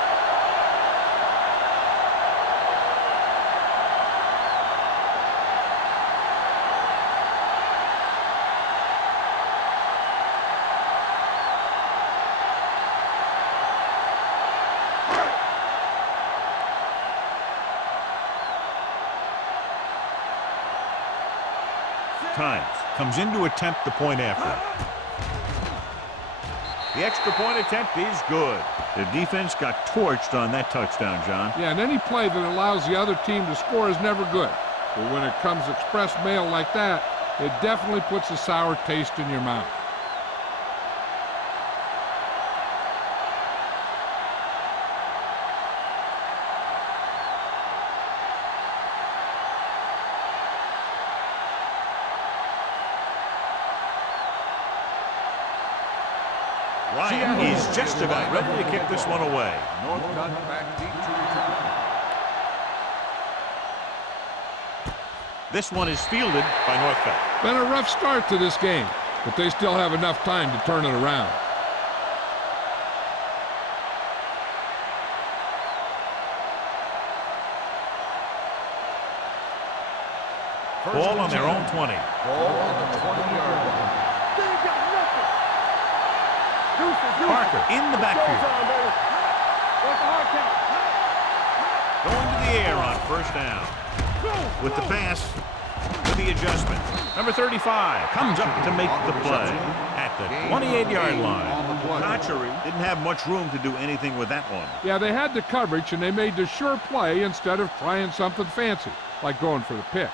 Times comes in to attempt the point after. The extra point attempt is good. The defense got torched on that touchdown, John. Yeah, and any play that allows the other team to score is never good. But when it comes express mail like that, it definitely puts a sour taste in your mouth. Ryan is just about ready to kick this one away. Northcutt back deep to return. This one is fielded by Northcutt. Been a rough start to this game, but they still have enough time to turn it around. Ball on their own 20. Ball on the 20-yard line. They ain't got nothing. Deuces. Parker in the backfield. Showtime, baby. What's the hard count? Going to the air on first down. With the pass, with the adjustment. Number 35 comes up to make the play at the 28-yard line. Kochery didn't have much room to do anything with that one. Yeah, they had the coverage, and they made the sure play instead of trying something fancy, like going for the pick.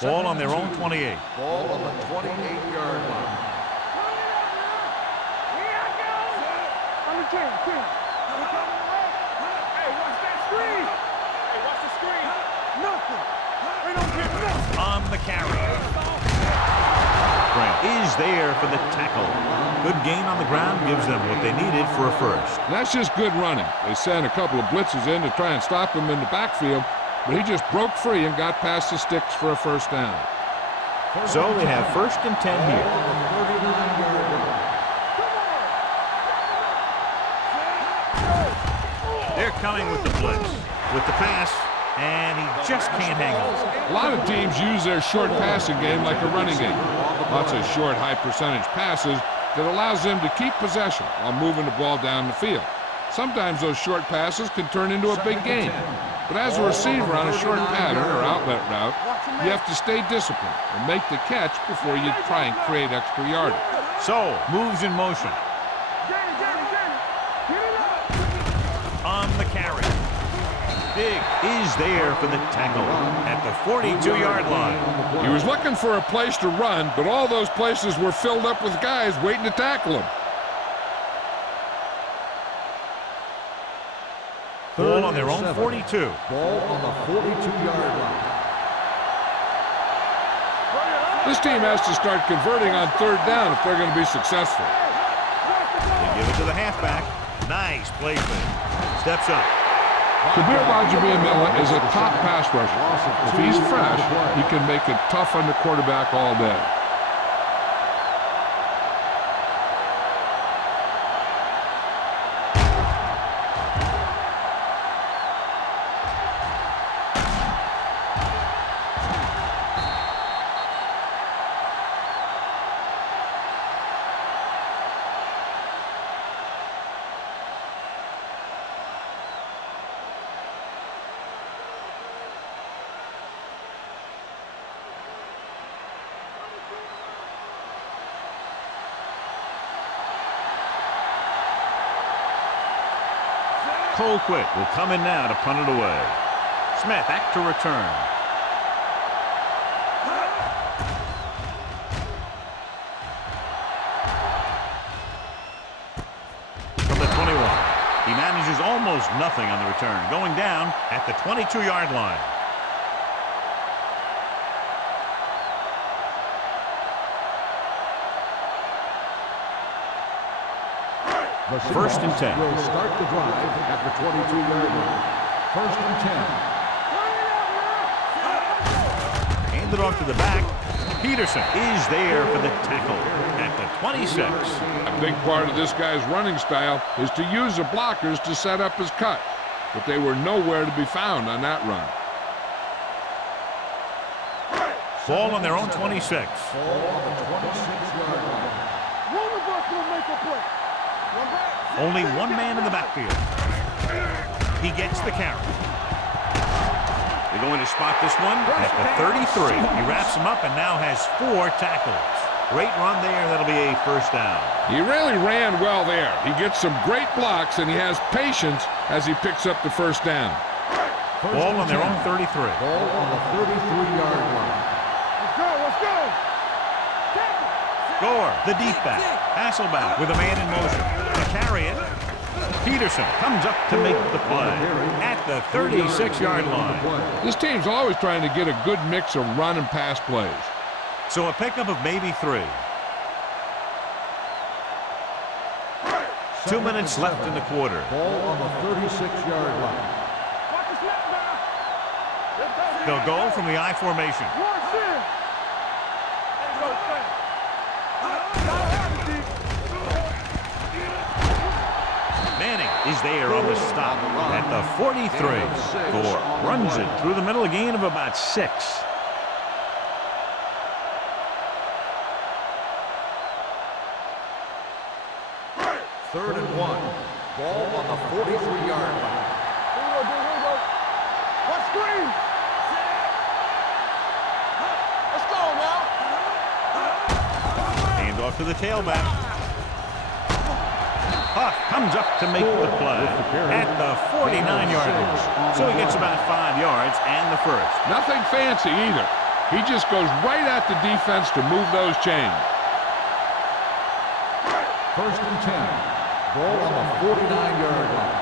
Ball on their own 28. Ball on the 28-yard line. On the 10. Hey, watch that screen. Hey, watch the screen. Nothing. They don't get nothing. On the carry. Grant is there for the tackle. Good gain on the ground gives them what they needed for a first. That's just good running. They sent a couple of blitzes in to try and stop him in the backfield, but he just broke free and got past the sticks for a first down. So they have first and 10 here. They're coming with the blitz. With the pass, and he just can't hang on. A lot of teams use their short passing game like a running game. Lots of short, high-percentage passes that allows them to keep possession while moving the ball down the field. Sometimes those short passes can turn into a big game. But as a receiver on a short pattern or outlet route, you have to stay disciplined and make the catch before you try and create extra yardage. So, moves in motion. On the carry. Big is there for the tackle at the 42-yard line. He was looking for a place to run, but all those places were filled up with guys waiting to tackle him. Ball on their own 42. Ball on the 42-yard line. This team has to start converting on third down if they're going to be successful. They give it to the halfback. Nice play fake. Steps up. Kabir Bajabia-Miller is a top pass rusher. If he's fresh, he can make it tough on the quarterback all day. Colquitt will come in now to punt it away. Smith back to return. From the 21. He manages almost nothing on the return, going down at the 22-yard line. First and 10. Will start the drive at the 22-yard line. First and 10. Handed off to the back. Peterson is there for the tackle at the 26. A big part of this guy's running style is to use the blockers to set up his cut, but they were nowhere to be found on that run. Ball on their own 26. Ball on the 26-yard line. One of us will make a play. Only one man in the backfield. He gets the carry. They're going to spot this one at the 33. He wraps him up and now has 4 tackles. Great run there. That'll be a first down. He really ran well there. He gets some great blocks, and he has patience as he picks up the first down. Ball on their own 33. Ball on the 33-yard line. Let's go, let's go. Gore, the deep back. Hasselback with a man in motion. To carry it. Peterson comes up to make the play at the 36-yard line. This team's always trying to get a good mix of run and pass plays. So a pickup of maybe 3. 2 minutes left in the quarter. Ball on the 36-yard line. Watch the snap now. They'll go from the I formation. Watch it. Manning is there on the stop at the 43. Gore runs it through the middle, a gain of about 6. Third and 1. Ball on the 43-yard line. Here we go. Watch screen. Let's go now. Hand off to the tailback. Huff comes up to make the play at the 49-yard line. So he gets about 5 yards and the first. Nothing fancy either. He just goes right at the defense to move those chains. First and 10. Ball on the 49-yard line.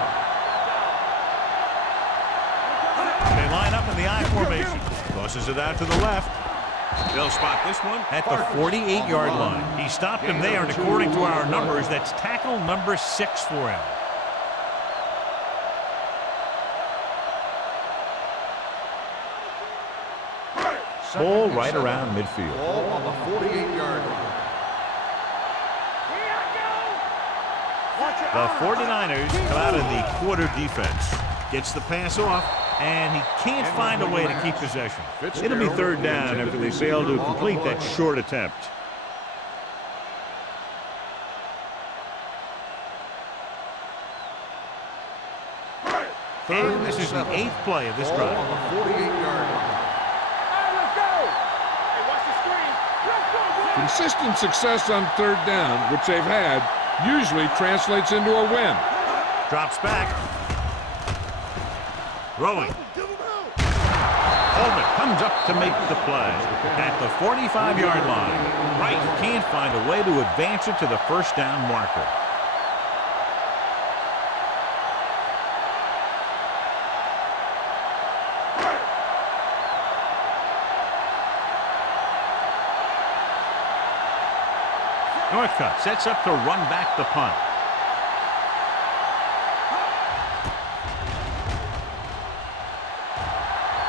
They line up in the I formation. Tosses it out to the left. They'll spot this one at the 48-yard line. He stopped him there, and according to our numbers, that's tackle number 6 for him. Ball right around midfield. Ball on the 48-yard line. Watch it. The 49ers come out in the quarter defense. Gets the pass off, and he can't find a way to keep possession. It'll be third down after they fail to complete that short attempt. And this is the 8th play of this drive. On the 48-yard line. Let's go. Hey, watch the screen. Let's go. Consistent success on third down, which they've had, usually translates into a win. Drops back. Throwing. Holman comes up to make the play at the 45-yard line. Wright can't find a way to advance it to the first down marker. Northcutt sets up to run back the punt.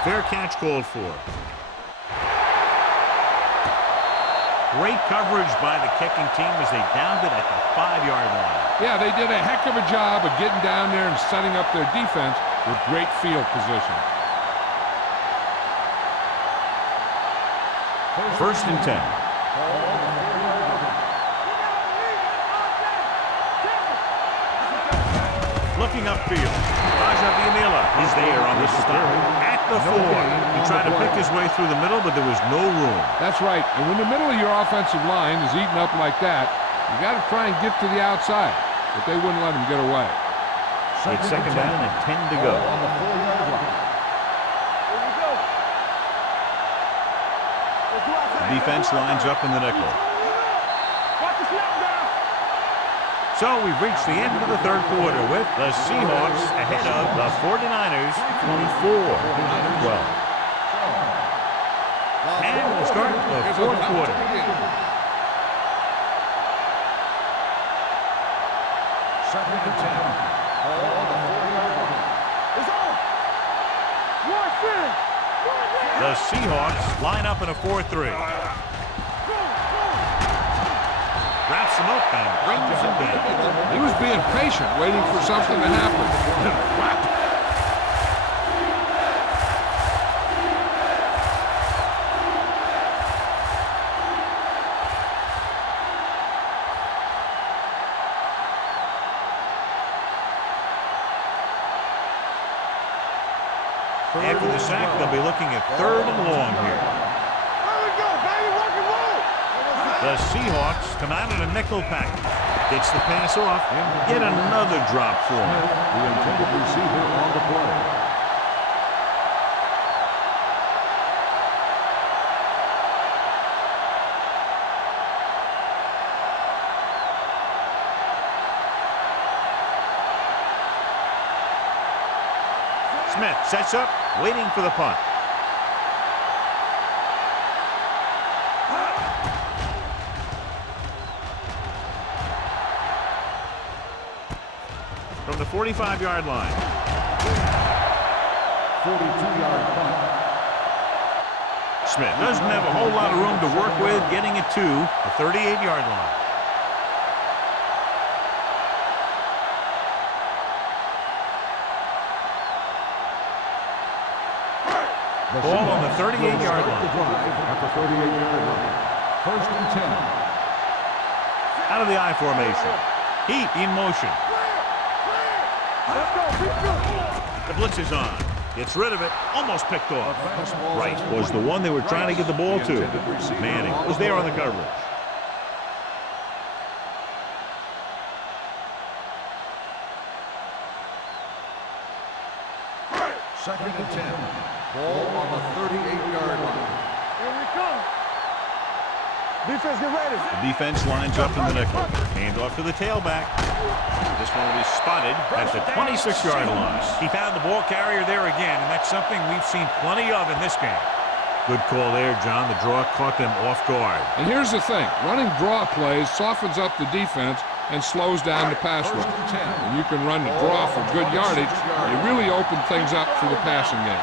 Fair catch called for. Great coverage by the kicking team as they downed it at the 5-yard line. Yeah, they did a heck of a job of getting down there and setting up their defense with great field position. First and 10. Looking upfield. Raja Viamila is there on the stop. At the 4. He tried to pick his way through the middle, but there was no room. That's right. And when the middle of your offensive line is eaten up like that, you got to try and get to the outside. But they wouldn't let him get away. It's second down and 10 to go. On the 4-yard line. Here we go. Let's go outside. Defense lines up in the nickel. Watch the snap down. So we've reached the end of the third quarter with the Seahawks ahead of the 49ers 24-12. And we'll start the fourth quarter. Second and 10. Ball on the 4-yard line. It's on. One fin. The Seahawks line up in a 4-3. Wraps him up and brings him down. He was being patient, waiting for something to happen. Whap! After the sack, they'll be looking at third and long here. There we go, baby. Rock and roll. The Seahawks come out in a nickel package. Gets the pass off. Yet another drop for him. The intended receiver on the play. Smith sets up, waiting for the punt. From the 45-yard line. 42-yard punt. Smith doesn't have a whole lot of room to work with, getting it to the 38-yard line. Ball on the 38-yard line. At the 38-yard line. First and 10. Out of the I formation. Heat in motion. Let's go. Let's go. The blitz is on. Gets rid of it. Almost picked off. Fastball. Wright was the one they were trying to get the ball to. Manning was there on the coverage. Second and 10. Ball on the 38-yard line. Here we come. Defense, get ready. The defense lines up in the nickel. Hand off to the tailback. This one will be spotted at the 26-yard line. He found the ball carrier there again, and that's something we've seen plenty of in this game. Good call there, John. The draw caught them off guard. And here's the thing. Running draw plays softens up the defense and slows down the pass rush. And you can run the draw for good yardage. You really open things up for the passing game.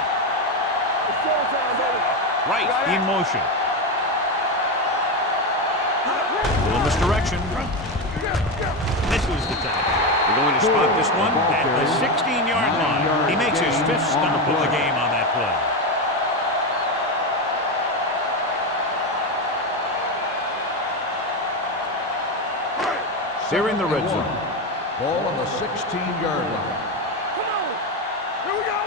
It's showtime, baby. Right in motion. A little misdirection. Misses the tackle. They're going to spot this one at the 16-yard line. He makes his 5th stop of the game on that play. They're in the red zone. Ball on the 16-yard line. Come on. Here we go.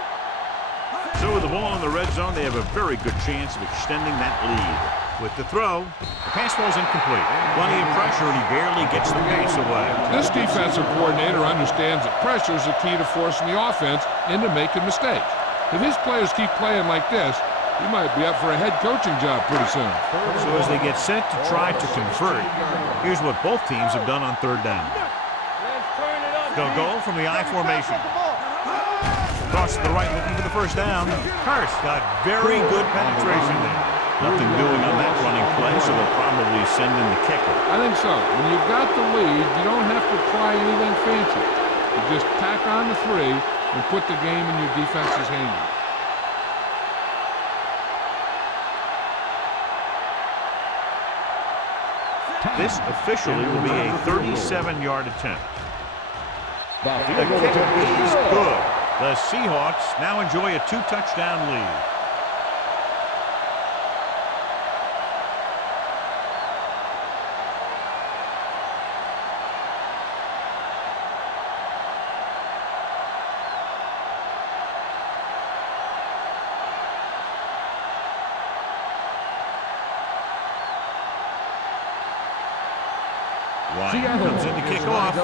So with the ball in the red zone, they have a very good chance of extending that lead. With the throw, the pass ball's incomplete. Plenty of pressure, and he barely gets the pass away. This defensive coordinator understands that pressure is the key to forcing the offense into making mistakes. If his players keep playing like this, he might be up for a head coaching job pretty soon. So as they get set to try to convert, here's what both teams have done on 3rd down. They'll go from the I formation. Across to the right, looking for the 1st down. Hurst got very good penetration there. Nothing doing on that running play, so they'll probably send in the kicker. I think so. When you've got the lead, you don't have to try anything fancy. You just tack on the 3 and put the game in your defense's hands. This officially will be a 37-yard attempt. The kick is good. The Seahawks now enjoy a 2-touchdown lead. Ryan comes in to kick off.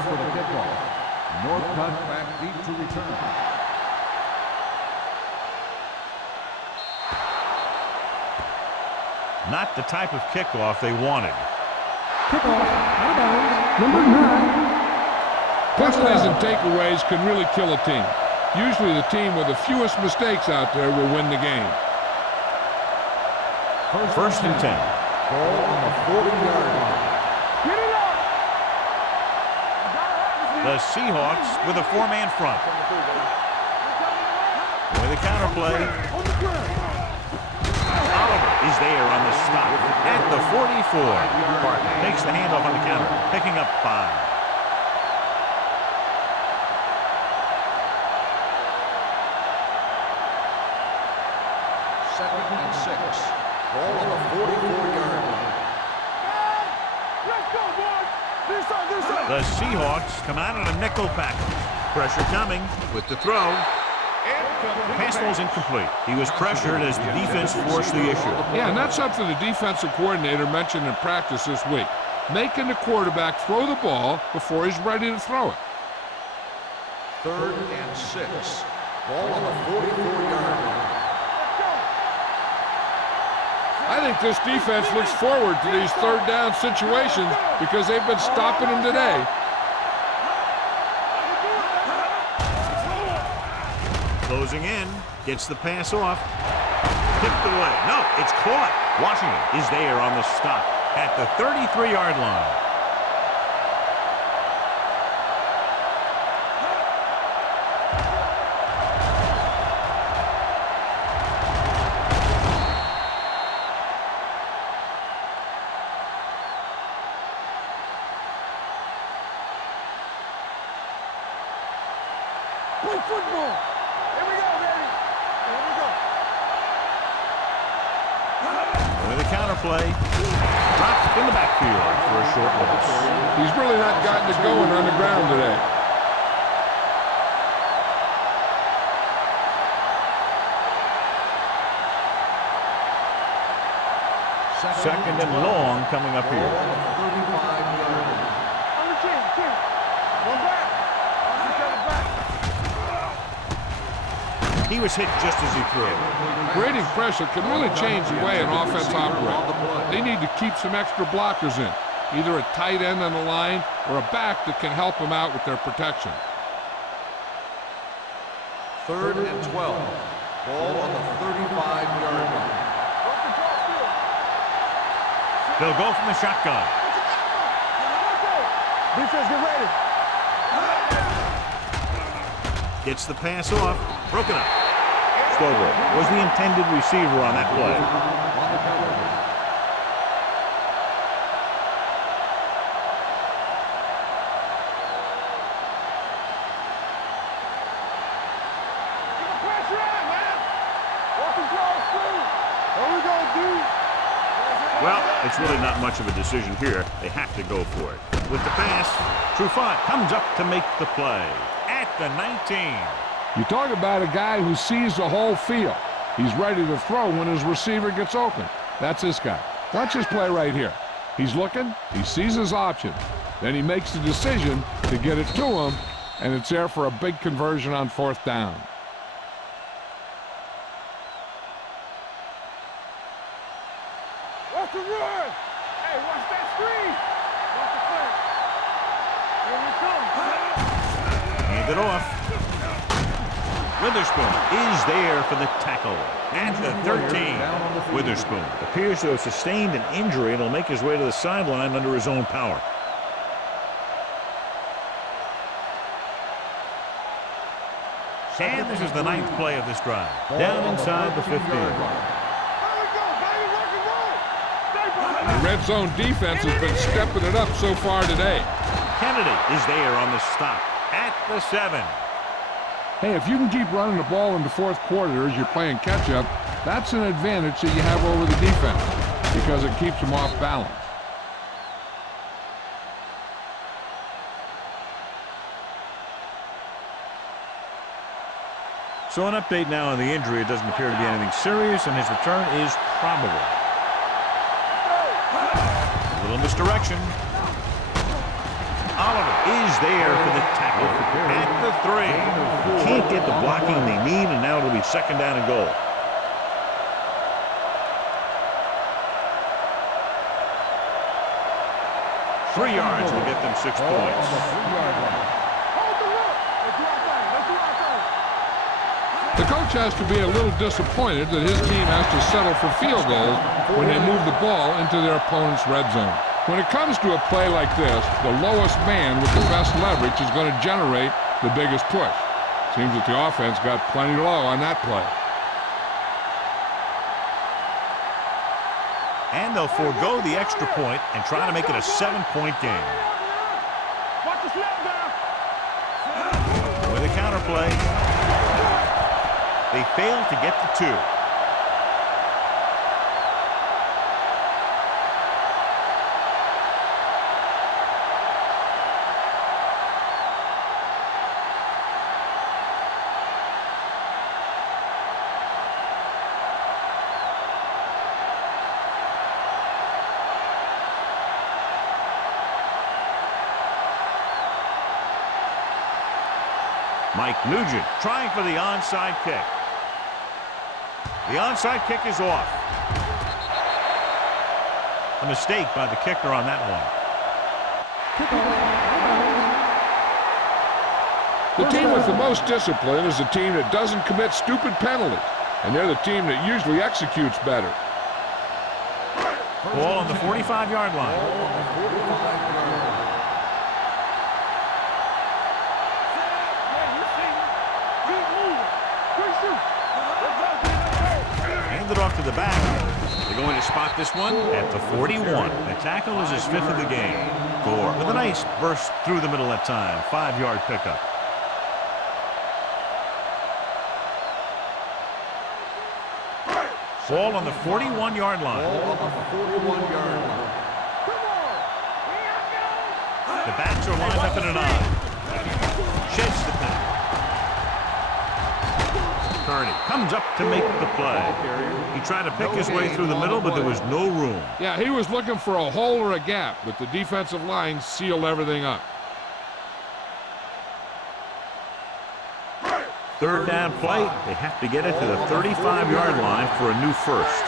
Northcutt back deep to return. Not the type of kickoff they wanted. Kickoff, out of bounds, number 9. Penalties and takeaways can really kill a team. Usually the team with the fewest mistakes out there will win the game. First and 10. Ball on the 40-yard line. Get it up. The Seahawks with a 4-man front. With a counter play. On the ground. Oliver is there on the stop at the 44. Barton takes the handoff on the counter, picking up 5. Second and 6. Ball on the 44-yard line. Let's go, boys. This side, this side. The Seahawks come out in a nickel package. Pressure coming with the throw. The pass ball's incomplete. He was pressured as the defense forced the issue. Yeah, and that's something the defensive coordinator mentioned in practice this week. Making the quarterback throw the ball before he's ready to throw it. 3rd and 6. Ball on the 44-yard line. I think this defense looks forward to these 3rd down situations because they've been stopping them today. Closing in, gets the pass off. Tipped away. No, it's caught. Washington is there on the stop at the 33-yard line. Play football. Here we go, baby. Here we go. With a counter play. Dropped in the backfield for a short loss. He's really not gotten it going on the ground today. Second and long coming up here. 35-yard line. On the chin, chin. One back. He was hit just as he threw. Creating pressure can really change the way an offense operates. They need to keep some extra blockers in, either a tight end on the line or a back that can help them out with their protection. 3rd and 12. Ball on the 35-yard line. They'll go from the shotgun. Defense, get ready. Gets the pass off. Broken up. Stover was the intended receiver on that play. Well, it's really not much of a decision here. They have to go for it. With the pass, Trufant comes up to make the play at the 19. You talk about a guy who sees the whole field. He's ready to throw when his receiver gets open. That's this guy. Watch his play right here. He's looking, he sees his options. Then he makes the decision to get it to him, and it's there for a big conversion on 4th down. Watch the run! Hey, watch that screen! Watch the play. Here we come. Hand it off. Witherspoon is there for the tackle at the 13. Witherspoon appears to have sustained an injury and will make his way to the sideline under his own power. And this is the 9th play of this drive. Down inside the 15. The red zone defense has been stepping it up so far today. Kennedy is there on the stop at the 7. Hey, if you can keep running the ball in the 4th quarter as you're playing catch-up, that's an advantage that you have over the defense because it keeps them off balance. So an update now on the injury. It doesn't appear to be anything serious, and his return is probable. A little misdirection. Oliver is there for the tackle at the 3. Can't get the blocking they need, and now it'll be 2nd down and goal. Three yards will get them 6 points. The coach has to be a little disappointed that his team has to settle for field goals when they move the ball into their opponent's red zone. When it comes to a play like this, the lowest man with the best leverage is going to generate the biggest push. Seems that the offense got plenty low on that play. And they'll forego the extra point and try to make it a 7-point game. Watch the snap down. With a counterplay, they fail to get the 2. Mike Nugent trying for the onside kick. The onside kick is off. A mistake by the kicker on that The one. team with the most discipline is the team that doesn't commit stupid penalties, and they're the team that usually executes better. Ball on the 45-yard line. Hand it off to the back. They're going to spot this one at the 41. The tackle is his 5th of the game. Gore with a nice burst through the middle that time. 5-yard pickup. Ball on the 41-yard line. The backs are lined up in an eye. Sheds the pen. Kearney comes up to make the play. He tried to pick his way through the middle, but there was no room. Yeah, he was looking for a hole or a gap, but the defensive line sealed everything up. 3rd down play. They have to get it to the 35-yard line for a new first.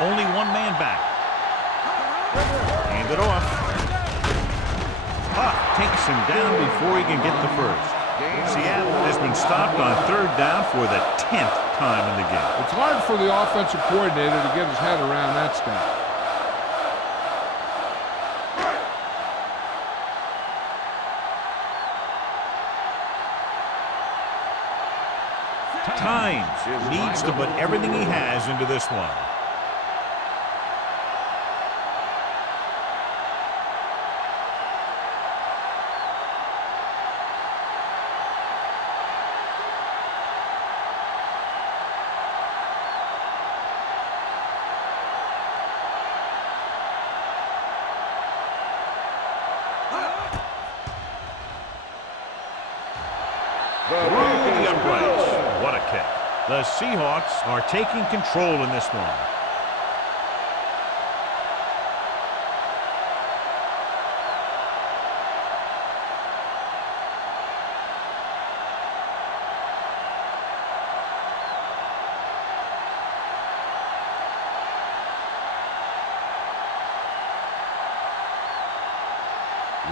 Only one man back. Hand it off. Huff takes him down before he can get the first. Seattle has been stopped on 3rd down for the 10th time in the game. It's hard for the offensive coordinator to get his head around that stat. Tynes needs to put everything he has into this one. Through the uprights. What a kick. The Seahawks are taking control in this one.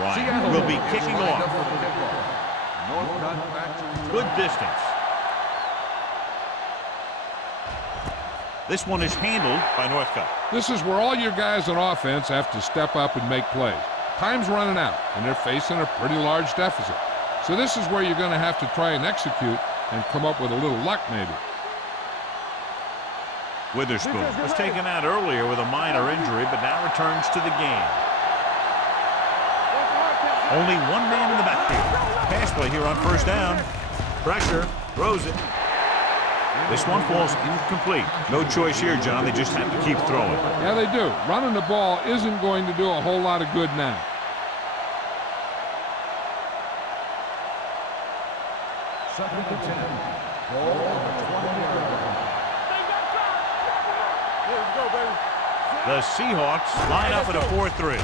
Ryan will be kicking off. Good distance. This one is handled by Northcutt. This is where all your guys on offense have to step up and make plays. Time's running out, and they're facing a pretty large deficit. So this is where you're going to have to try and execute and come up with a little luck maybe. Witherspoon was taken out earlier with a minor injury, but now returns to the game. Only one man in the backfield. Pass play here on first down. Pressure, throws it. This one falls incomplete. No choice here, John. They just have to keep throwing. Yeah, they do. Running the ball isn't going to do a whole lot of good now. Second and 10. Ball on the 20-yard line. Let's go, baby. The Seahawks line up at a 4-3.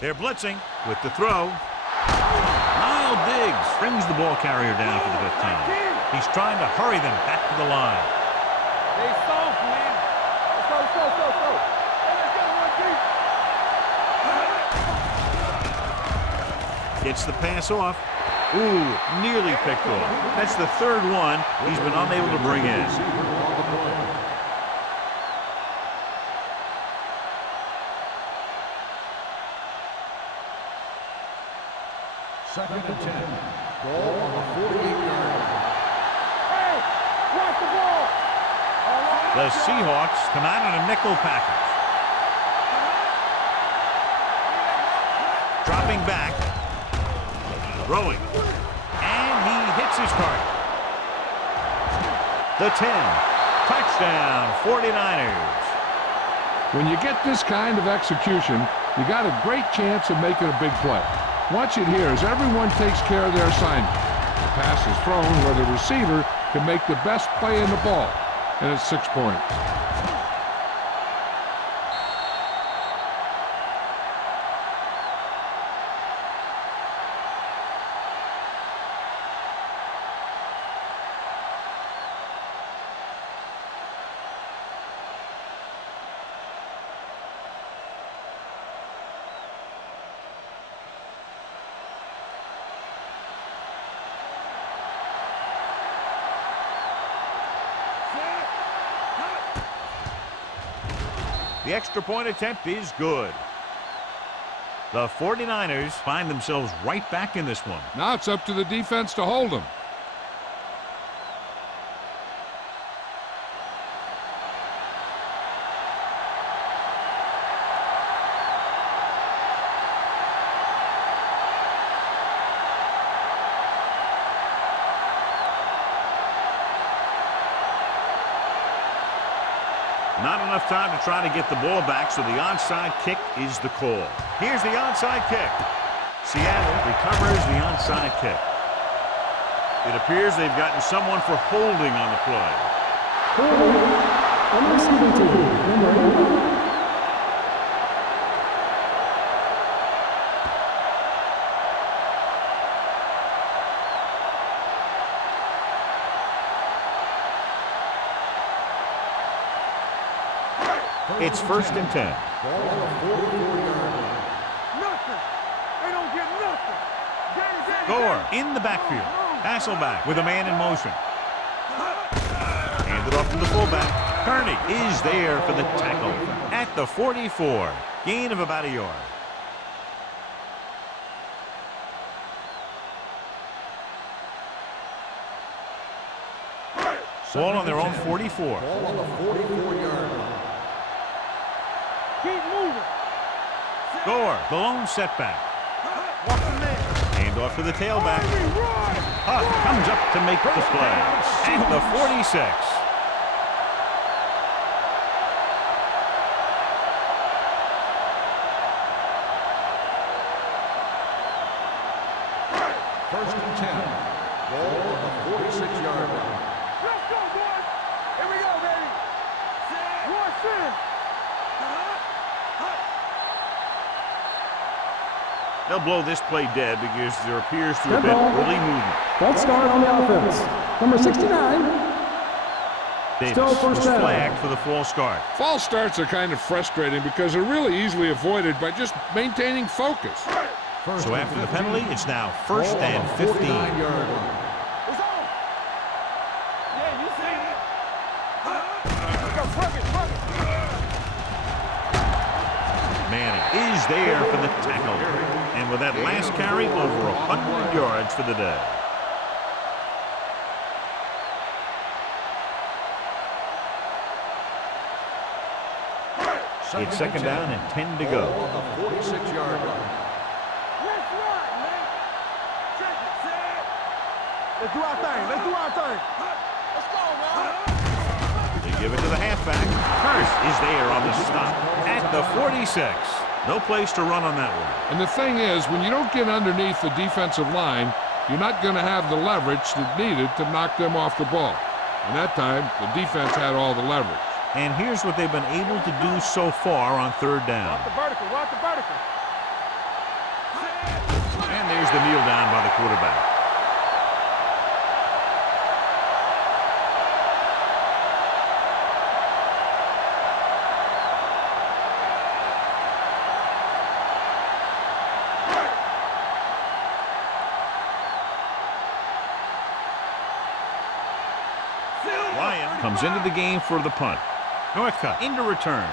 They're blitzing with the throw. Niall Diggs brings the ball carrier down for the 5th time. He's trying to hurry them back to the line. They soft, man. Let's go. Hey, let's go, Gets the pass off. Ooh, nearly picked off. That's the 3rd one he's been unable to bring in. Second and 10. Ball on the 48-yard line. Hey, watch the ball. The Seahawks come out in a nickel package. Dropping back. Throwing. And he hits his target. The 10. Touchdown, 49ers. When you get this kind of execution, you got a great chance of making a big play. Watch it here as everyone takes care of their assignment. The pass is thrown where the receiver can make the best play in the ball, and it's 6 points. The extra point attempt is good. The 49ers find themselves right back in this one. Now it's up to the defense to hold them. Not enough time to try to get the ball back, so the onside kick is the call. Here's the onside kick. Seattle recovers the onside kick. It appears they've gotten someone for holding on the play. On the receiving team, number 8. It's 1st and 10. Ball on the 44-yard line. Nothing. They don't get nothing. Gore in the backfield. Hasselback with a man in motion. Handed off to the fullback. Kearney is there for the tackle at the 44. Gain of about a yard. Ball on their own 44. Ball on the 44-yard line. Keep moving. Gore, the lone setback. Watch the man. Hand off to the tailback. Huff comes up to make the play at the 46. First and 10. Ball on the 46-yard line. Let's go, boys. Here we go, baby. One sin. They'll blow this play dead because there appears to have Dead been ball. early movement. False start on the offense. Number 69. Davis Still was first down. flagged for the false start. False starts are kind of frustrating because they're really easily avoided by just maintaining focus. So after the penalty, it's now first Ball on and the 15. 49-yard line. It's on. Yeah, you see it. Let's go, truck it. Manning is there for the tackle. And with that last carry, over 100 yards for the day. It's second down and 10 to go. Ball on the 46-yard line. Let's run, man. Check it, set. Let's do our thing. Let's do our thing. Let's go, man. They give it to the halfback. Hurst is there on the stop at the 46. No place to run on that one. And the thing is, when you don't get underneath the defensive line, you're not going to have the leverage that's needed to knock them off the ball. And that time, the defense had all the leverage. And here's what they've been able to do so far on third down. Watch the vertical. Watch the vertical. And there's the kneel down by the quarterback. Ryan comes into the game for the punt. Northcutt into return.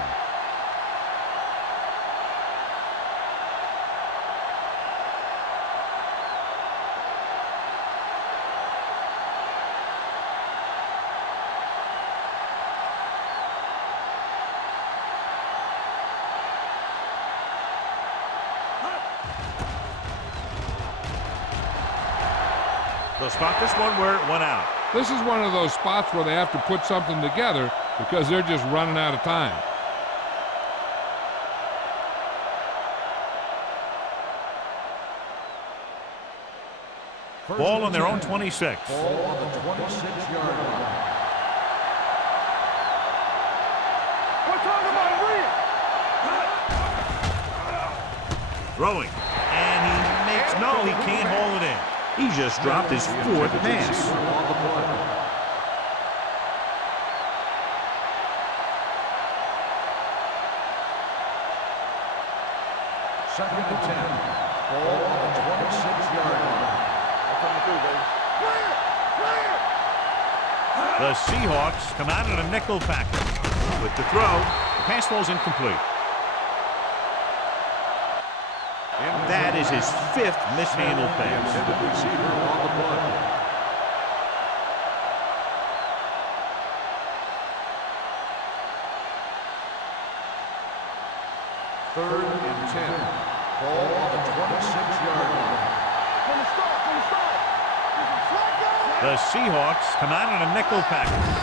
They'll spot this one where it went out. This is one of those spots where they have to put something together because they're just running out of time. Ball on their own 26. Ball on the 26-yard line. We're talking about real. Throwing. And he makes, no, he can't haul it in. He just dropped his fourth pass. On the play. Second and 10. Ball on the 26-yard line. The Seahawks come out in a nickel package. With the throw, the pass falls incomplete. And that is his fifth mishandled pass. Intended receiver on the play. Third and 10. Ball on the 26-yard line. From the start. The Seahawks come out in a nickel package.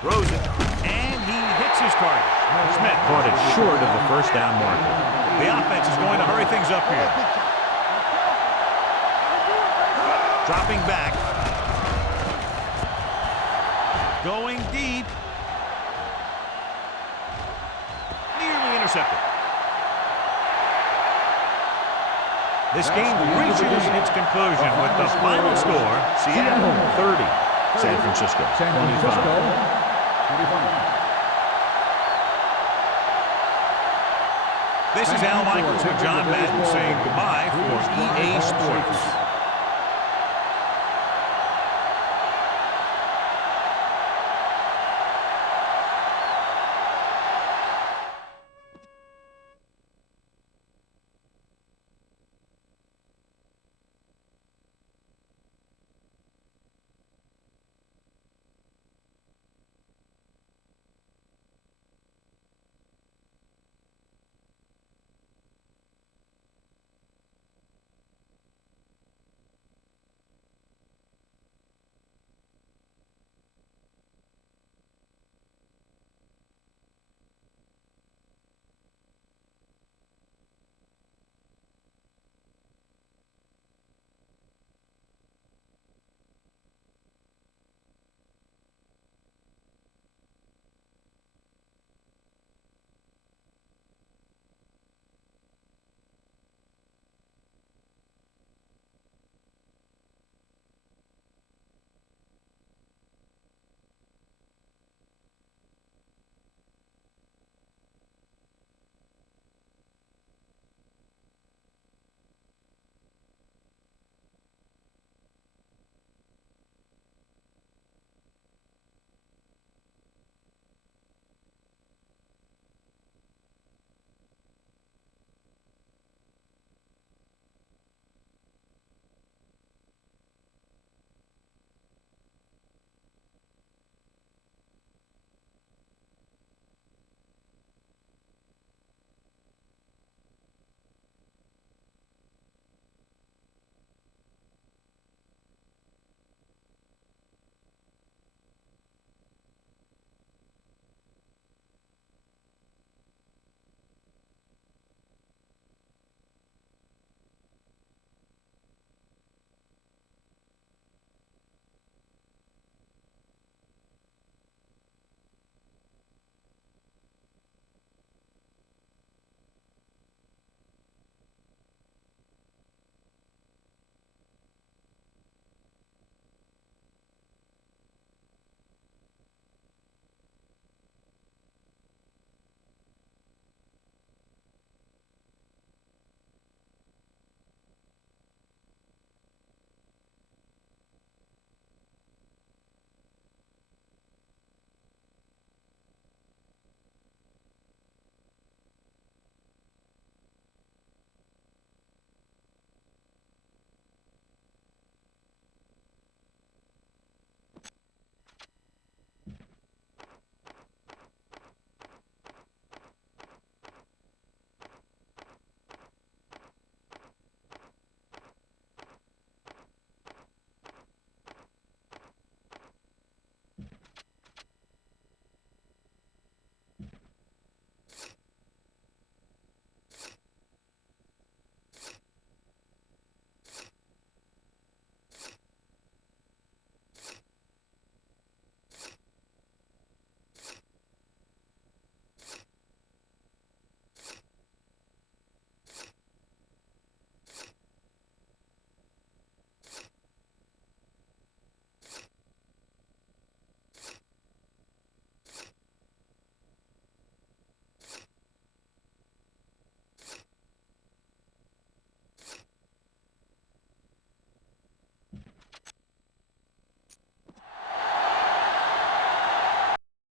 Throws it, and he hits his target. Smith caught it short of the first down marker. The offense is going to hurry things up here. Dropping back. Going deep. Nearly intercepted. This game reaches its conclusion with the final score, Seattle 30, San Francisco 25. This is Al Michaels and John Madden saying goodbye for EA Sports.